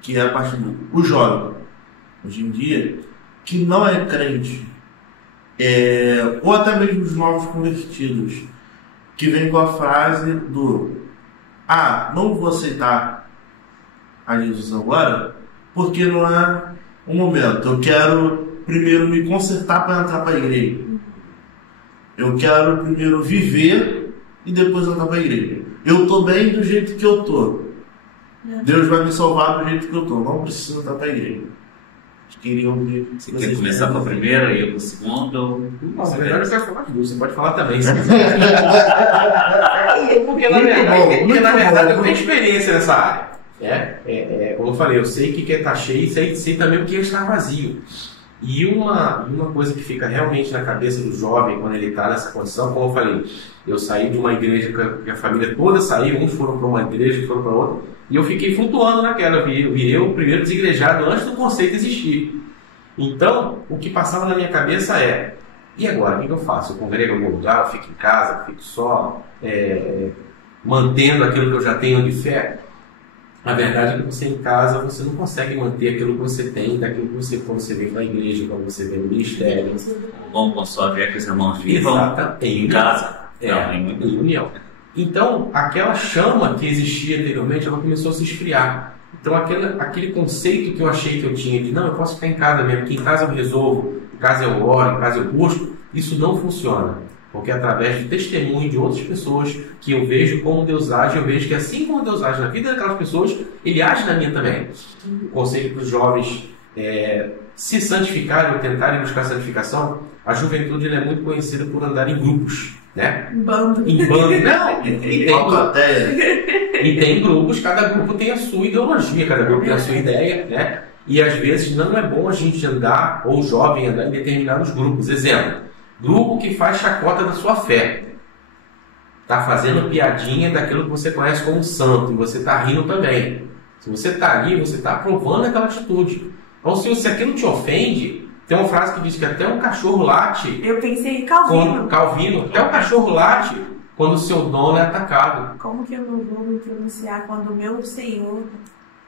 que é a parte do jovem, hoje em dia, que não é crente, ou até mesmo os novos convertidos, que vem com a frase do não vou aceitar a Jesus agora, porque não é o momento. Eu quero primeiro me consertar para entrar para a igreja. Eu quero primeiro viver e depois entrar para a igreja. Eu estou bem do jeito que eu estou. Deus vai me salvar do jeito que eu estou. Não preciso entrar para a igreja. Você quer começar com a primeira e eu com a segunda? Não, melhor você vai falar de você pode falar também. Porque na verdade eu tenho experiência nessa área. Como eu falei, eu sei que quer estar cheio e sei também o que está vazio. E uma coisa que fica realmente na cabeça do jovem quando ele está nessa condição, como eu falei, eu saí de uma igreja que a família toda saiu, uns foram para uma igreja, outros foram para outra, e eu fiquei flutuando naquela, eu vi eu primeiro desigrejado antes do conceito existir. Então, o que passava na minha cabeça e agora, o que eu faço? Eu congrego em algum lugar, eu fico em casa, eu fico só mantendo aquilo que eu já tenho de fé? A verdade é que você em casa, você não consegue manter aquilo que você tem, daquilo que você, quando você vem para a igreja, quando você vem no ministério. Bom, com sua ver que os irmãos vivam em casa. Em união. Então, aquela chama que existia anteriormente, ela começou a se esfriar. Então, aquele conceito que eu achei que eu tinha de, não, eu posso ficar em casa mesmo, que em casa eu resolvo, em casa eu oro, em casa eu busco, isso não funciona. Porque através do testemunho de outras pessoas que eu vejo como Deus age, eu vejo que assim como Deus age na vida daquelas pessoas, Ele age na minha também. O conselho para os jovens se santificarem ou tentarem buscar santificação, a juventude é muito conhecida por andar em grupos, né? Em bando. Em bando, não. E tem grupos, cada grupo tem a sua ideologia, cada grupo tem a sua ideia, né? E às vezes não é bom a gente andar, ou o jovem andar em determinados grupos. Exemplo, grupo que faz chacota da sua fé. Está fazendo piadinha daquilo que você conhece como santo, e você está rindo também. Se você está ali, você está aprovando aquela atitude. Então, se aquilo te ofende, tem uma frase que diz que até um cachorro late. Eu pensei em Calvino. Calvino, até um cachorro late quando o seu dono é atacado. Como que eu não vou me pronunciar quando o meu Senhor...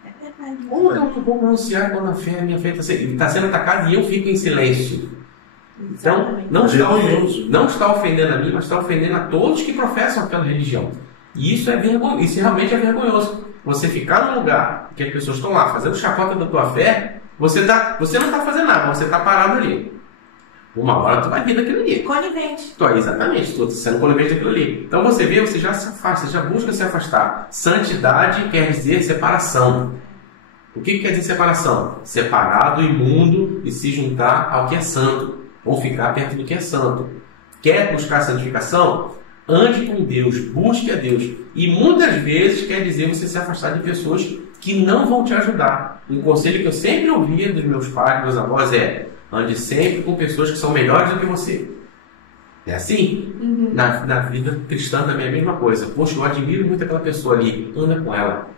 É verdade. Como eu vou pronunciar quando a minha fé está sendo atacada e eu fico em silêncio? Então, não está ofendendo a mim, mas está ofendendo a todos que professam aquela religião. E isso é vergonhoso, isso realmente é vergonhoso. Você ficar num lugar que as pessoas estão lá fazendo chacota da tua fé, você não está fazendo nada, você está parado ali. Uma hora tu vai rir daquilo ali. Conivente. Exatamente, estou sendo conivente daquilo ali. Então você vê, você já se afasta, já busca se afastar. Santidade quer dizer separação. O que quer dizer separação? Separar do imundo e se juntar ao que é santo. Ou ficar perto do que é santo. Quer buscar santificação? Ande com Deus, busque a Deus. E muitas vezes quer dizer você se afastar de pessoas que não vão te ajudar. Um conselho que eu sempre ouvia dos meus pais, dos meus avós é: ande sempre com pessoas que são melhores do que você. É assim? Uhum. Na vida cristã também é a mesma coisa. Poxa, eu admiro muito aquela pessoa ali. Anda com ela.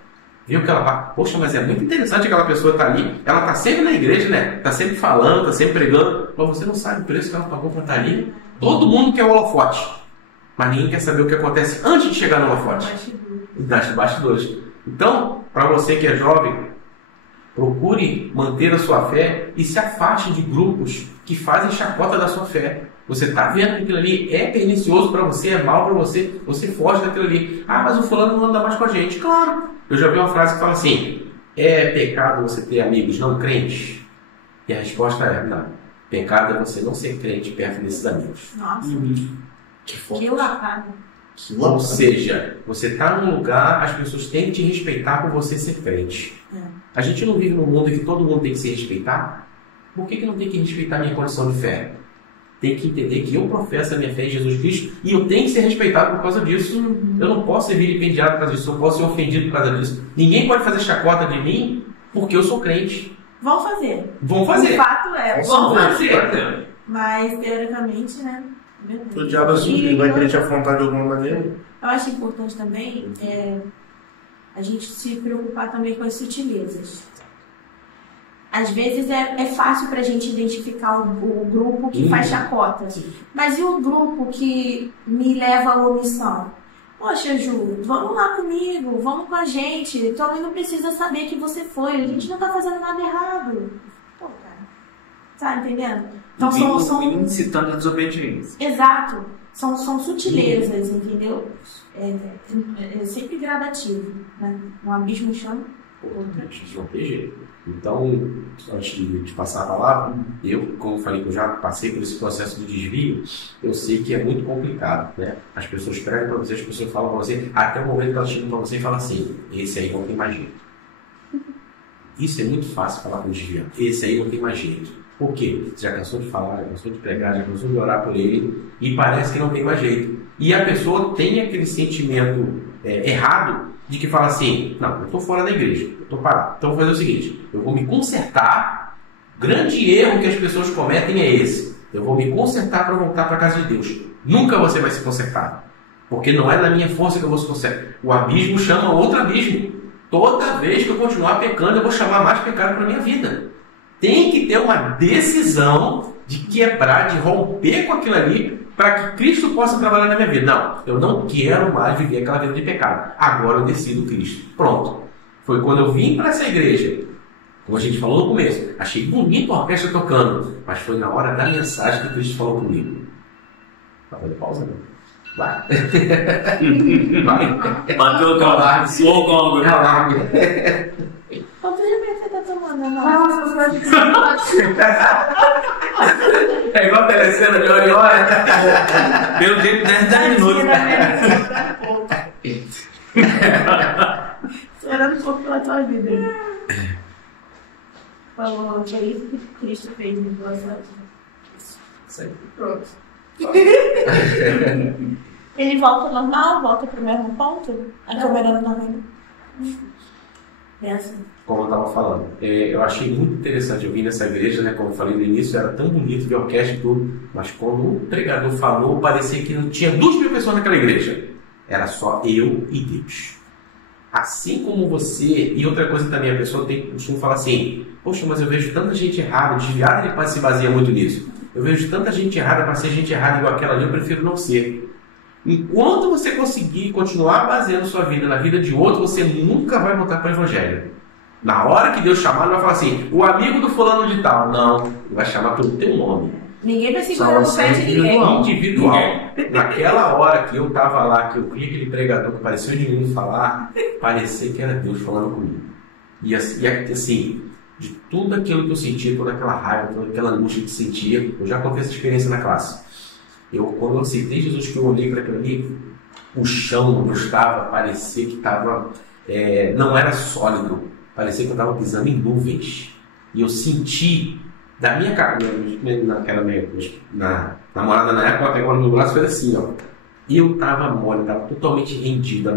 Viu que ela vai? Poxa, mas é muito interessante aquela pessoa estar ali. Ela está sempre na igreja, né? Está sempre falando, está sempre pregando. Mas você não sabe o preço que ela pagou para estar ali. Todo mundo quer o holofote. Mas ninguém quer saber o que acontece antes de chegar no holofote. Das bastidores. Então, para você que é jovem, procure manter a sua fé e se afaste de grupos que fazem chacota da sua fé. Você está vendo que aquilo ali é pernicioso para você, é mal para você, você foge daquilo ali. Ah, mas o fulano não anda mais com a gente. Claro. Eu já vi uma frase que fala assim: é pecado você ter amigos não crentes? E a resposta é: não. Pecado é você não ser crente perto desses amigos. Nossa. Que forte. Que lapado. Ou seja, você está num lugar, as pessoas têm que te respeitar por você ser crente. A gente não vive num mundo em que todo mundo tem que se respeitar. Por que não tem que respeitar a minha condição de fé? Tem que entender que eu professo a minha fé em Jesus Cristo e eu tenho que ser respeitado por causa disso. Eu não posso ser vilipendiado por causa disso, eu posso ser ofendido por causa disso. Ninguém pode fazer chacota de mim porque eu sou crente. Vão fazer. Vão fazer. O fato é, vão fazer. Mas, teoricamente, né? O diabo é sujo, vai querer te afrontar de alguma maneira. Eu acho importante também a gente se preocupar também com as sutilezas. Às vezes é fácil para a gente identificar o grupo que faz chacota. Mas e o grupo que me leva à omissão? Poxa, Ju, vamos lá comigo, vamos com a gente. Tua mãe não precisa saber que você foi. A gente não tá fazendo nada errado. Pô, cara. Tá entendendo? Então são incitando a desobediência. Exato. São sutilezas, entendeu? É sempre gradativo. Né? Um abismo chama outro. Então, antes de passar a palavra, eu, como falei que eu já passei por esse processo de desvio, eu sei que é muito complicado, né? As pessoas pregam para você, as pessoas falam para você, até o momento que elas chegam para você e falam assim: esse aí não tem mais jeito. Isso é muito fácil falar com o desviado. Esse aí não tem mais jeito. Por quê? Você já cansou de falar, já cansou de pregar, já cansou de orar por ele e parece que não tem mais jeito. E a pessoa tem aquele sentimento errado de que fala assim: não, eu estou fora da igreja, eu estou parado. Então eu vou fazer o seguinte: eu vou me consertar. O grande erro que as pessoas cometem é esse: eu vou me consertar para voltar para a casa de Deus. Nunca você vai se consertar, porque não é na minha força que eu vou se consertar. O abismo chama outro abismo. Toda vez que eu continuar pecando, eu vou chamar mais pecado para a minha vida. Tem que ter uma decisão de quebrar, de romper com aquilo ali, para que Cristo possa trabalhar na minha vida. Não, eu não quero mais viver aquela vida de pecado. Agora eu decido Cristo. Pronto. Foi quando eu vim para essa igreja, como a gente falou no começo, achei bonito a orquestra tocando, mas foi na hora da mensagem que Cristo falou comigo. Tá fazendo pausa, não? Vai. Bateu o gongo, suou o gongo. Quanto remédio você tá tomando? É igual a telecena de hora em hora. Pelo tempo de 10 minutos. Esperando um pouco pela tua vida. Falou, foi isso que Cristo fez em duas horas. Pronto. Ele volta normal, volta pro mesmo ponto? A câmera não vem. É assim. Como eu estava falando, eu achei muito interessante. Eu vim nessa igreja, né? Como eu falei no início, era tão bonito de orquestra e tudo, mas quando o pregador falou, parecia que não tinha 2.000 pessoas naquela igreja. Era só eu e Deus. Assim como você, e outra coisa também, a pessoa tem costume falar assim: poxa, mas eu vejo tanta gente errada, desviada, ele se baseia muito nisso. Eu vejo tanta gente errada, para ser gente errada igual aquela ali, eu prefiro não ser. Enquanto você conseguir continuar baseando sua vida na vida de outro, você nunca vai voltar para o evangelho. Na hora que Deus chamar, ele vai falar assim: o amigo do fulano de tal. Não, ele vai chamar pelo teu nome. Ninguém vai segurar no pé de ninguém. Individual. Naquela hora que eu estava lá, que eu vi aquele pregador que pareceu de mim falar, parecia que era Deus falando comigo. E assim, de tudo aquilo que eu sentia, toda aquela raiva, toda aquela angústia que sentia, eu já contei essa experiência na classe. Quando eu aceitei Jesus, que eu olhei para aquilo ali, o chão onde eu estava, parecia que estava, não era sólido, parecia que eu estava pisando em nuvens. E eu senti, da minha cabeça, naquela minha namorada na época, ela pegou no meu braço e fez assim, ó. E eu estava mole, estava totalmente rendido.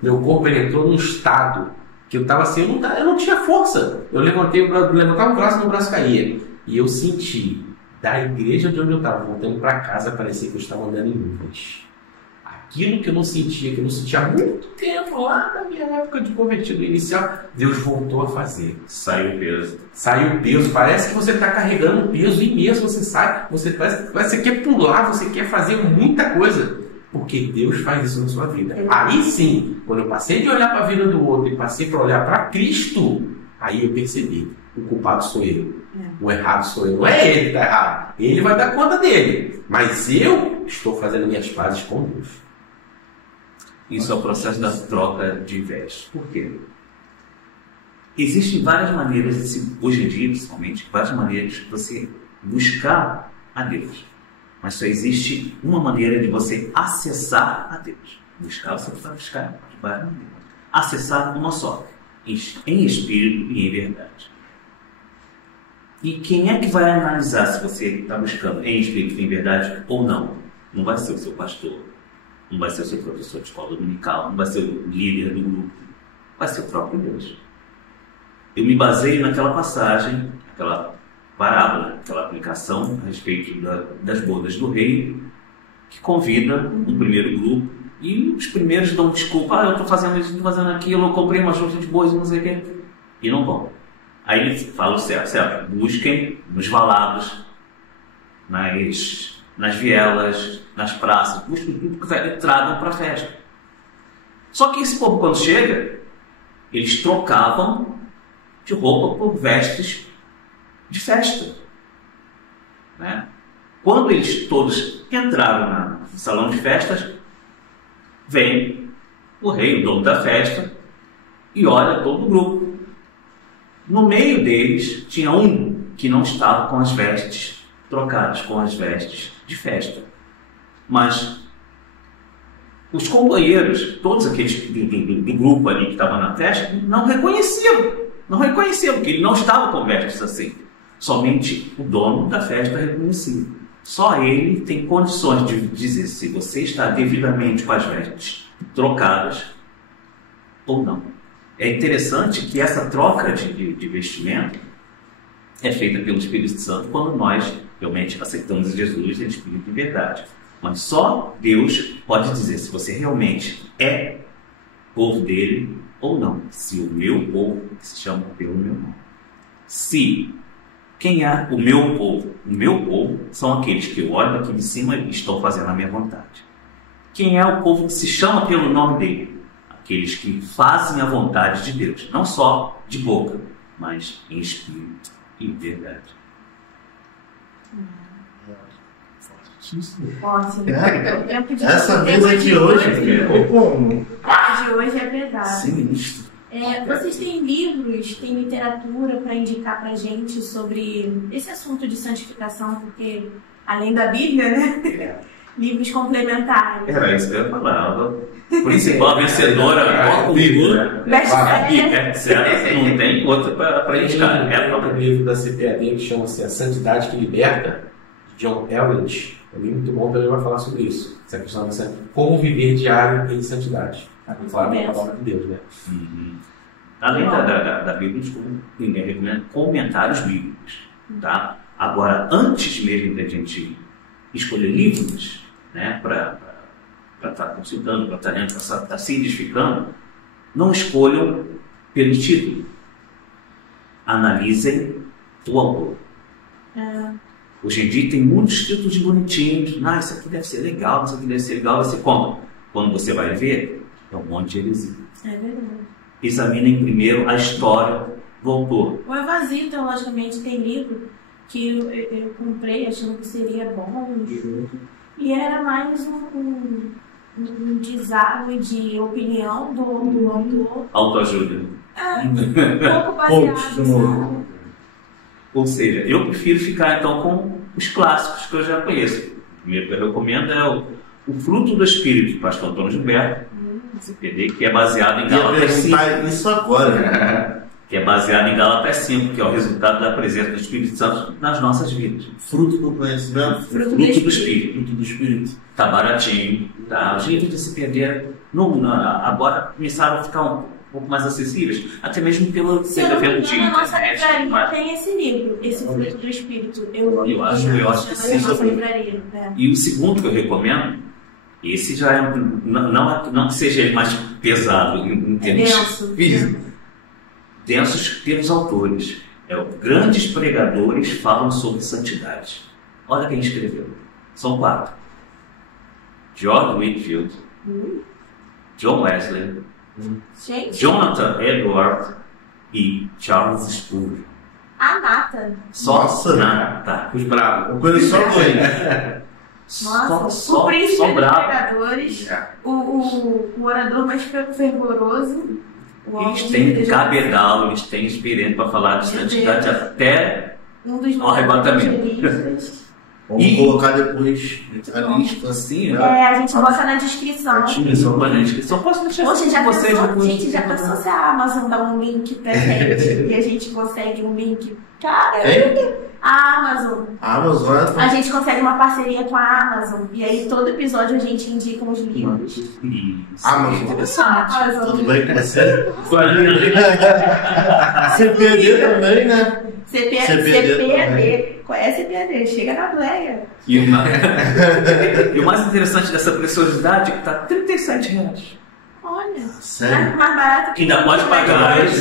Meu corpo ele entrou num estado que eu estava assim, eu não tinha força. Eu levantava o braço e meu braço caía. E eu senti, da igreja de onde eu estava, voltando para casa, parecia que eu estava andando em nuvens. Aquilo que eu não sentia há muito tempo, lá na minha época de convertido inicial, Deus voltou a fazer. Saiu o peso. Saiu o peso. Parece que você está carregando um peso imenso. Você quer pular, você quer fazer muita coisa. Porque Deus faz isso na sua vida. Aí sim, quando eu passei de olhar para a vida do outro e passei para olhar para Cristo, aí eu percebi: o culpado sou eu. O errado sou eu. Não é ele que está errado. Ele vai dar conta dele. Mas eu estou fazendo minhas pazes com Deus. Isso é o processo da troca de vestes. Por quê? Existem várias maneiras, hoje em dia principalmente, várias maneiras de você buscar a Deus. Mas só existe uma maneira de você acessar a Deus. Buscar, você precisa buscar de várias maneiras. Acessar uma só, em espírito e em verdade. E quem é que vai analisar se você está buscando em espírito e em verdade ou não? Não vai ser o seu pastor, não vai ser o seu professor de escola dominical, não vai ser o líder do grupo, vai ser o próprio Deus. Eu me baseio naquela passagem, aquela parábola, aquela aplicação a respeito das bodas do rei, que convida um primeiro grupo, e os primeiros dão desculpa: eu estou fazendo isso, estou fazendo aquilo, eu comprei uma junta de bois e não sei o quê, e não vão. Aí ele fala o certo, busquem nos valados, nas vielas, nas praças, busquem tudo que tragam para a festa. Só que esse povo, quando chega, eles trocavam de roupa por vestes de festa. Né? Quando eles todos entraram no salão de festas, vem o rei, o dono da festa, e olha todo o grupo. No meio deles tinha um que não estava com as vestes trocadas, com as vestes de festa. Mas os companheiros, todos aqueles do grupo ali que estavam na festa, não reconheciam, que ele não estava com vestes assim. Somente o dono da festa reconhecia. Só ele tem condições de dizer se você está devidamente com as vestes trocadas ou não. É interessante que essa troca de vestimento é feita pelo Espírito Santo quando nós realmente aceitamos Jesus em espírito e verdade. Mas só Deus pode dizer se você realmente é povo dele ou não. Se o meu povo se chama pelo meu nome. Se quem é o meu povo? O meu povo são aqueles que eu olho aqui de cima e estão fazendo a minha vontade. Quem é o povo que se chama pelo nome dele? Aqueles que fazem a vontade de Deus, não só de boca, mas em espírito e em verdade. Ótimo. Essa mesa de hoje ficou como? A de hoje é pesada. Sinistro. Vocês têm livros, têm literatura para indicar para gente sobre esse assunto de santificação, porque além da Bíblia, né? Livros complementares. Era isso que eu ia falar. Principal vencedora, cultura, não tem outra para indicar. O livro da CPAD que chama-se A Santidade que Liberta, de John Eldredge. É muito bom, também vai falar sobre isso. Essa questão de como viver diário em santidade. Claro, a palavra de Deus, né? Além da Bíblia, ninguém recomenda comentários bíblicos. Tá? Agora, antes mesmo da gente escolher livros, né, para estar consultando, para estar lendo, para estar se edificando, não escolham pelo título. Analisem o autor. Hoje em dia tem muitos títulos bonitinhos. Isso aqui deve ser legal, isso aqui deve ser legal. Você como? Quando você vai ver, é um monte de heresia. É verdade. Examinem primeiro a história do autor. O Evasio, teologicamente, tem livro que eu comprei achando que seria bom. E era mais um desarme de opinião do autor. Autoajuda. Um pouco baseado, sabe? Ou seja, eu prefiro ficar então com os clássicos que eu já conheço. O primeiro que eu recomendo é o Fruto do Espírito, do pastor Antônio Gilberto, CPD, que é baseado em Gálatas 5. Isso agora, que é baseado em Gálatas 5, que é o resultado da presença do Espírito Santo nas nossas vidas. Fruto do conhecimento, fruto do Espírito. Fruto do Espírito. Tá baratinho, tá? Os livros de CPD agora começaram a ficar um pouco mais acessíveis, até mesmo pelo de internet. Na nossa livraria tem esse livro, esse Fruto do Espírito. Eu acho que sim. Nossa livraria, E o segundo que eu recomendo, esse já é não que seja mais pesado em termos físicos, densos pelos autores. Grandes pregadores falam sobre santidade. Olha quem escreveu. São 4. George Whitefield, John Wesley, Jonathan Edwards e Charles Spurgeon. A nata. Nossa, nata. Os bravos. Coisa só dois. Nossa, o príncipe dos pregadores, o orador mais fervoroso. Eles têm cabedal, eles têm experiência para falar de santidade até o arrebatamento. Vamos colocar depois a lista assim, a gente bota na descrição. Posso deixar Poxa, já pensou se a Amazon dá um link pra gente e a gente consegue um link? Cara, a Amazon. A gente consegue uma parceria com a Amazon. E aí todo episódio a gente indica uns livros. Amazon. Tudo bem com você? CPD também, né? CPD. Conhece CPD? Chega na pleia. E o mais interessante dessa preciosidade é que tá R$37. Olha. Sério? Mais barato que ainda pode pagar as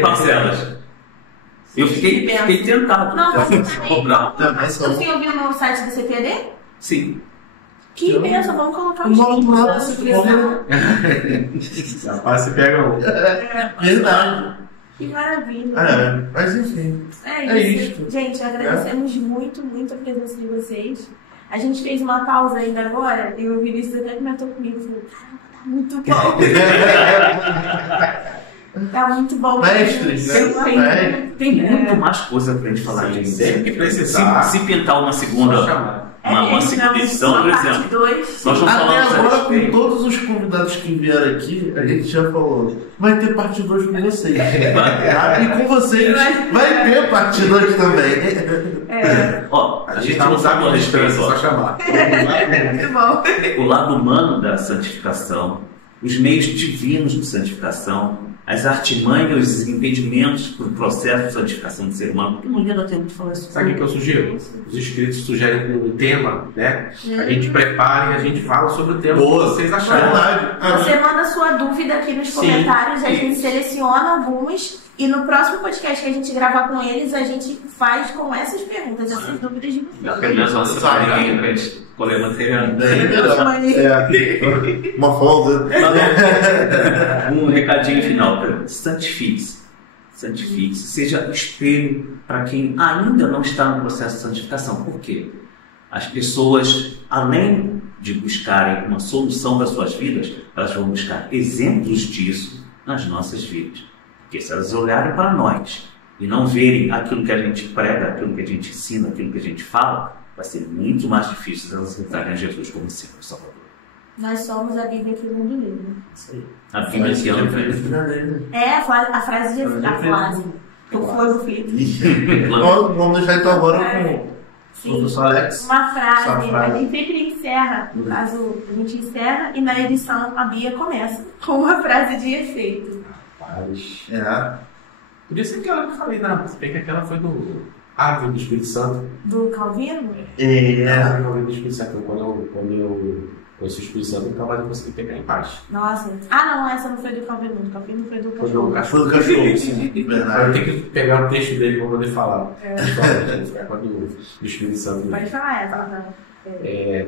parcelas. Eu fiquei tentado. Não, você comprar. Você ouviu no site da CPD? Sim. Que benção, vamos colocar o link na descrição. Rapaz, você pega um. Verdade. Que maravilha. Mas enfim. É isso. Gente, agradecemos muito a presença de vocês. A gente fez uma pausa ainda agora e o Vinícius até comentou comigo. Falou, caramba, tá muito bom. Tá muito bom. Mestres, né? Tem muito mais coisa pra gente falar disso. Sempre que precisar. Se pintar uma segunda edição, por exemplo. Nós vamos falar agora, com todos os convidados que vieram aqui, a gente já falou, vai ter parte 2 com vocês. E com vocês vai ter parte 2 também. A gente não sabe a respeito, só chamar. Muito bom. O lado humano da santificação, os meios divinos de santificação, as artimanhas, os impedimentos para o processo de santificação do ser humano. Porque não adianta ter muito falar isso. Sabe o que eu sugiro? Os inscritos sugerem um tema, né? A gente prepara e a gente fala sobre o tema que vocês acharem. Você manda sua dúvida aqui nos comentários, a gente seleciona algumas e no próximo podcast que a gente gravar com eles, a gente faz com essas perguntas, essas dúvidas de vocês. Apenas nossa farinha pra gente colher material. Uma folga. Um recadinho final. Santifique-se. Santifique-se. Seja espelho para quem ainda não está no processo de santificação. Por quê? As pessoas, além de buscarem uma solução para suas vidas, elas vão buscar exemplos disso nas nossas vidas. Porque se elas olharem para nós e não verem aquilo que a gente prega, aquilo que a gente ensina, aquilo que a gente fala, vai ser muito mais difícil elas aceitarem a Jesus como Senhor e Salvador. Nós somos a Bíblia que o mundo livre. A Bíblia que anda É a frase de o fogo Felipe. Vamos deixar então agora com o professor Alex. Uma frase, a gente sempre encerra, no caso, a gente encerra e na edição a Bia começa com uma frase de efeito. Rapaz. É. Podia ser aquela que eu falei, não. Se bem que aquela foi do Árvore do Espírito Santo. Do Calvino? Árvore do Espírito Santo. Quando eu conheci o Espírito Santo, nunca mais eu consegui pegar em paz. Nossa. Ah, não, essa não foi do Calvino. Do Calvino foi do cachorro. Foi do cachorro, sim. Eu tenho que pegar o texto dele para poder falar. Do Espírito Santo. Pode falar essa, tá?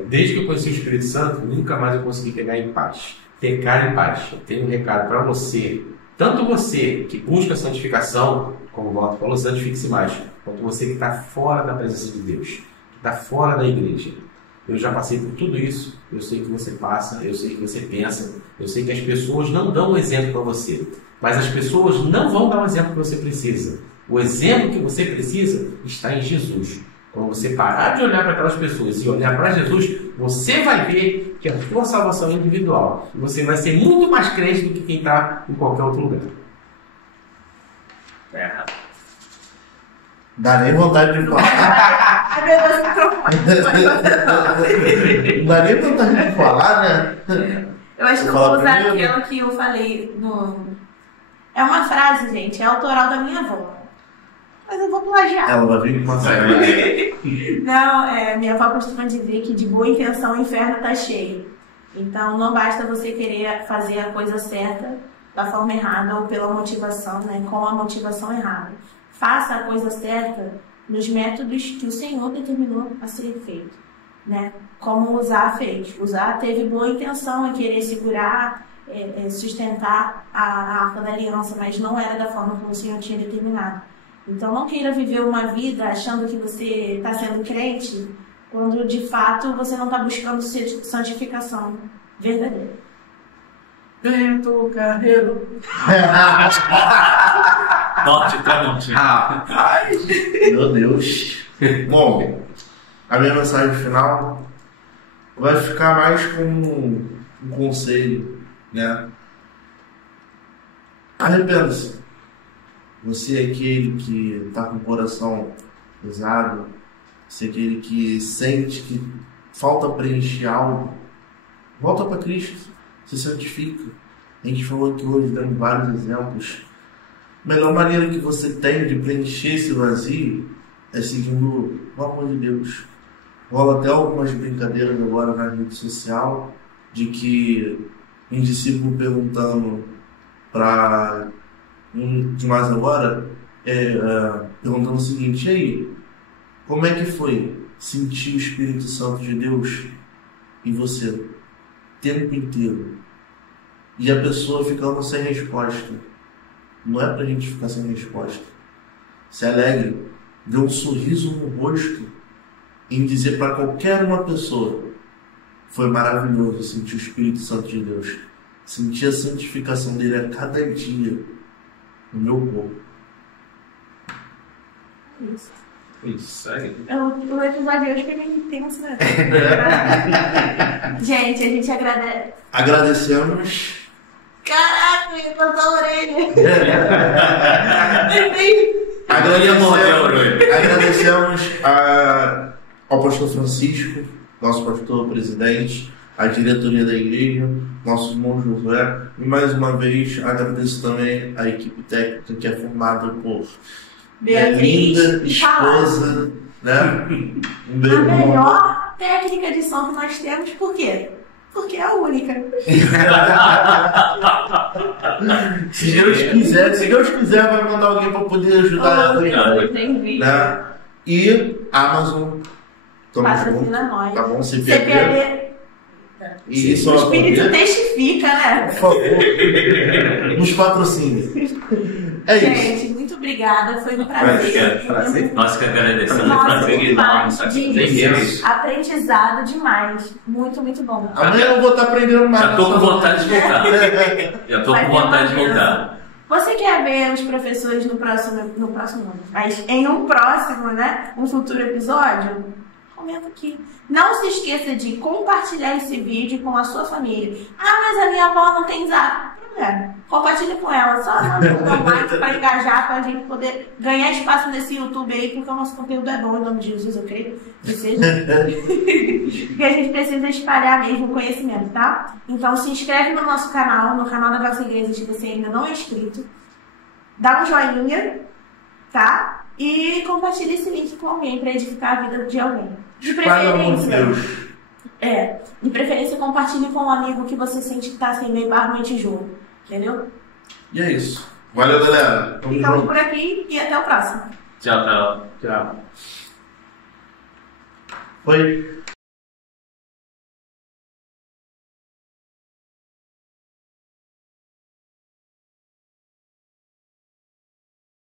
Desde que eu conheci o Espírito Santo, nunca mais eu consegui pegar em paz. Pecar em paz. Eu tenho um recado para você. Tanto você que busca a santificação, como o Walter falou, santifique-se mais, quanto você que está fora da presença de Deus, que está fora da igreja. Eu já passei por tudo isso, eu sei que você passa, eu sei que você pensa, eu sei que as pessoas não dão o exemplo para você, mas as pessoas não vão dar o exemplo que você precisa. O exemplo que você precisa está em Jesus. Quando você parar de olhar para aquelas pessoas e olhar para Jesus, você vai ver que a sua salvação é individual. E você vai ser muito mais crente do que quem está em qualquer outro lugar. Dá nem vontade de falar. Ai, meu Deus, Não dá nem vontade de falar, né? eu acho que eu vou usar aquela que eu falei no... É uma frase, gente, é autoral da minha avó. Mas eu vou plagiar. Ela vai vir com uma saída. Não, minha avó costuma dizer que de boa intenção o inferno está cheio. Então não basta você querer fazer a coisa certa da forma errada ou pela motivação, né, com a motivação errada. Faça a coisa certa nos métodos que o Senhor determinou a ser feito, né? Como o Uzá fez. O Uzá teve boa intenção em querer segurar, sustentar a arca da aliança, mas não era da forma como o Senhor tinha determinado. Então não queira viver uma vida achando que você está sendo crente, quando de fato você não está buscando santificação verdadeira. Vento carreiro. Norte para norte. Meu Deus. Bom, a minha mensagem final vai ficar mais como um conselho, né? Arrependa-se. Você é aquele que está com o coração pesado, você é aquele que sente que falta preencher algo, volta para Cristo, se santifica. A gente falou aqui hoje, dando vários exemplos. A melhor maneira que você tem de preencher esse vazio é seguindo o amor de Deus. Rola até algumas brincadeiras agora na rede social de que um discípulo perguntando para um de nós agora, perguntando o seguinte: e aí, como é que foi sentir o Espírito Santo de Deus em você o tempo inteiro? E a pessoa ficando sem resposta. Não é pra gente ficar sem resposta. Se alegre, dê um sorriso no rosto em dizer para qualquer uma pessoa: foi maravilhoso sentir o Espírito Santo de Deus, sentir a santificação dele a cada dia no meu corpo. Isso aí. O episódio de hoje foi meio intenso, né? Gente, a gente agradece. Agradecemos. Caraca, eu tô a orelha. Agradecemos ao pastor Francisco, nosso pastor presidente, a diretoria da igreja, nosso irmão Josué, e mais uma vez agradeço também a equipe técnica que é formada por linda esposa, né? Um beijo. A melhor técnica de som que nós temos, por quê? Porque é a única. Se Deus quiser, vai mandar alguém para poder ajudar ela. Né? E Amazon, patrocina nós. Tá bom? CPD. E o espírito testifica, né? Por favor, nos patrocine. É isso. Gente, muito obrigada. Foi um prazer. Nós que agradecemos. Aprendizado demais. Muito, muito bom. Amanhã eu vou estar aprendendo mais. Já tô com vontade de voltar. Já tô com vontade de voltar. Você quer ver os professores no próximo não, mas em um próximo, né? Um futuro episódio? Comenta aqui. Não se esqueça de compartilhar esse vídeo com a sua família. Ah, mas a minha avó não tem Zap. Compartilha com ela, só dar um like para engajar, para a gente poder ganhar espaço nesse YouTube aí, porque o nosso conteúdo é bom, em nome de Jesus, eu creio que seja. E a gente precisa espalhar mesmo o conhecimento, tá? Então se inscreve no nosso canal, no canal da Vossa Igreja, se você ainda não é inscrito. Dá um joinha, tá? E compartilha esse link com alguém para edificar a vida de alguém. De preferência compartilhe com um amigo que você sente que tá assim, meio barro e tijolo. Entendeu? E é isso. Valeu, galera. Ficamos por aqui e até o próximo. Tchau, tchau. Tchau. Foi.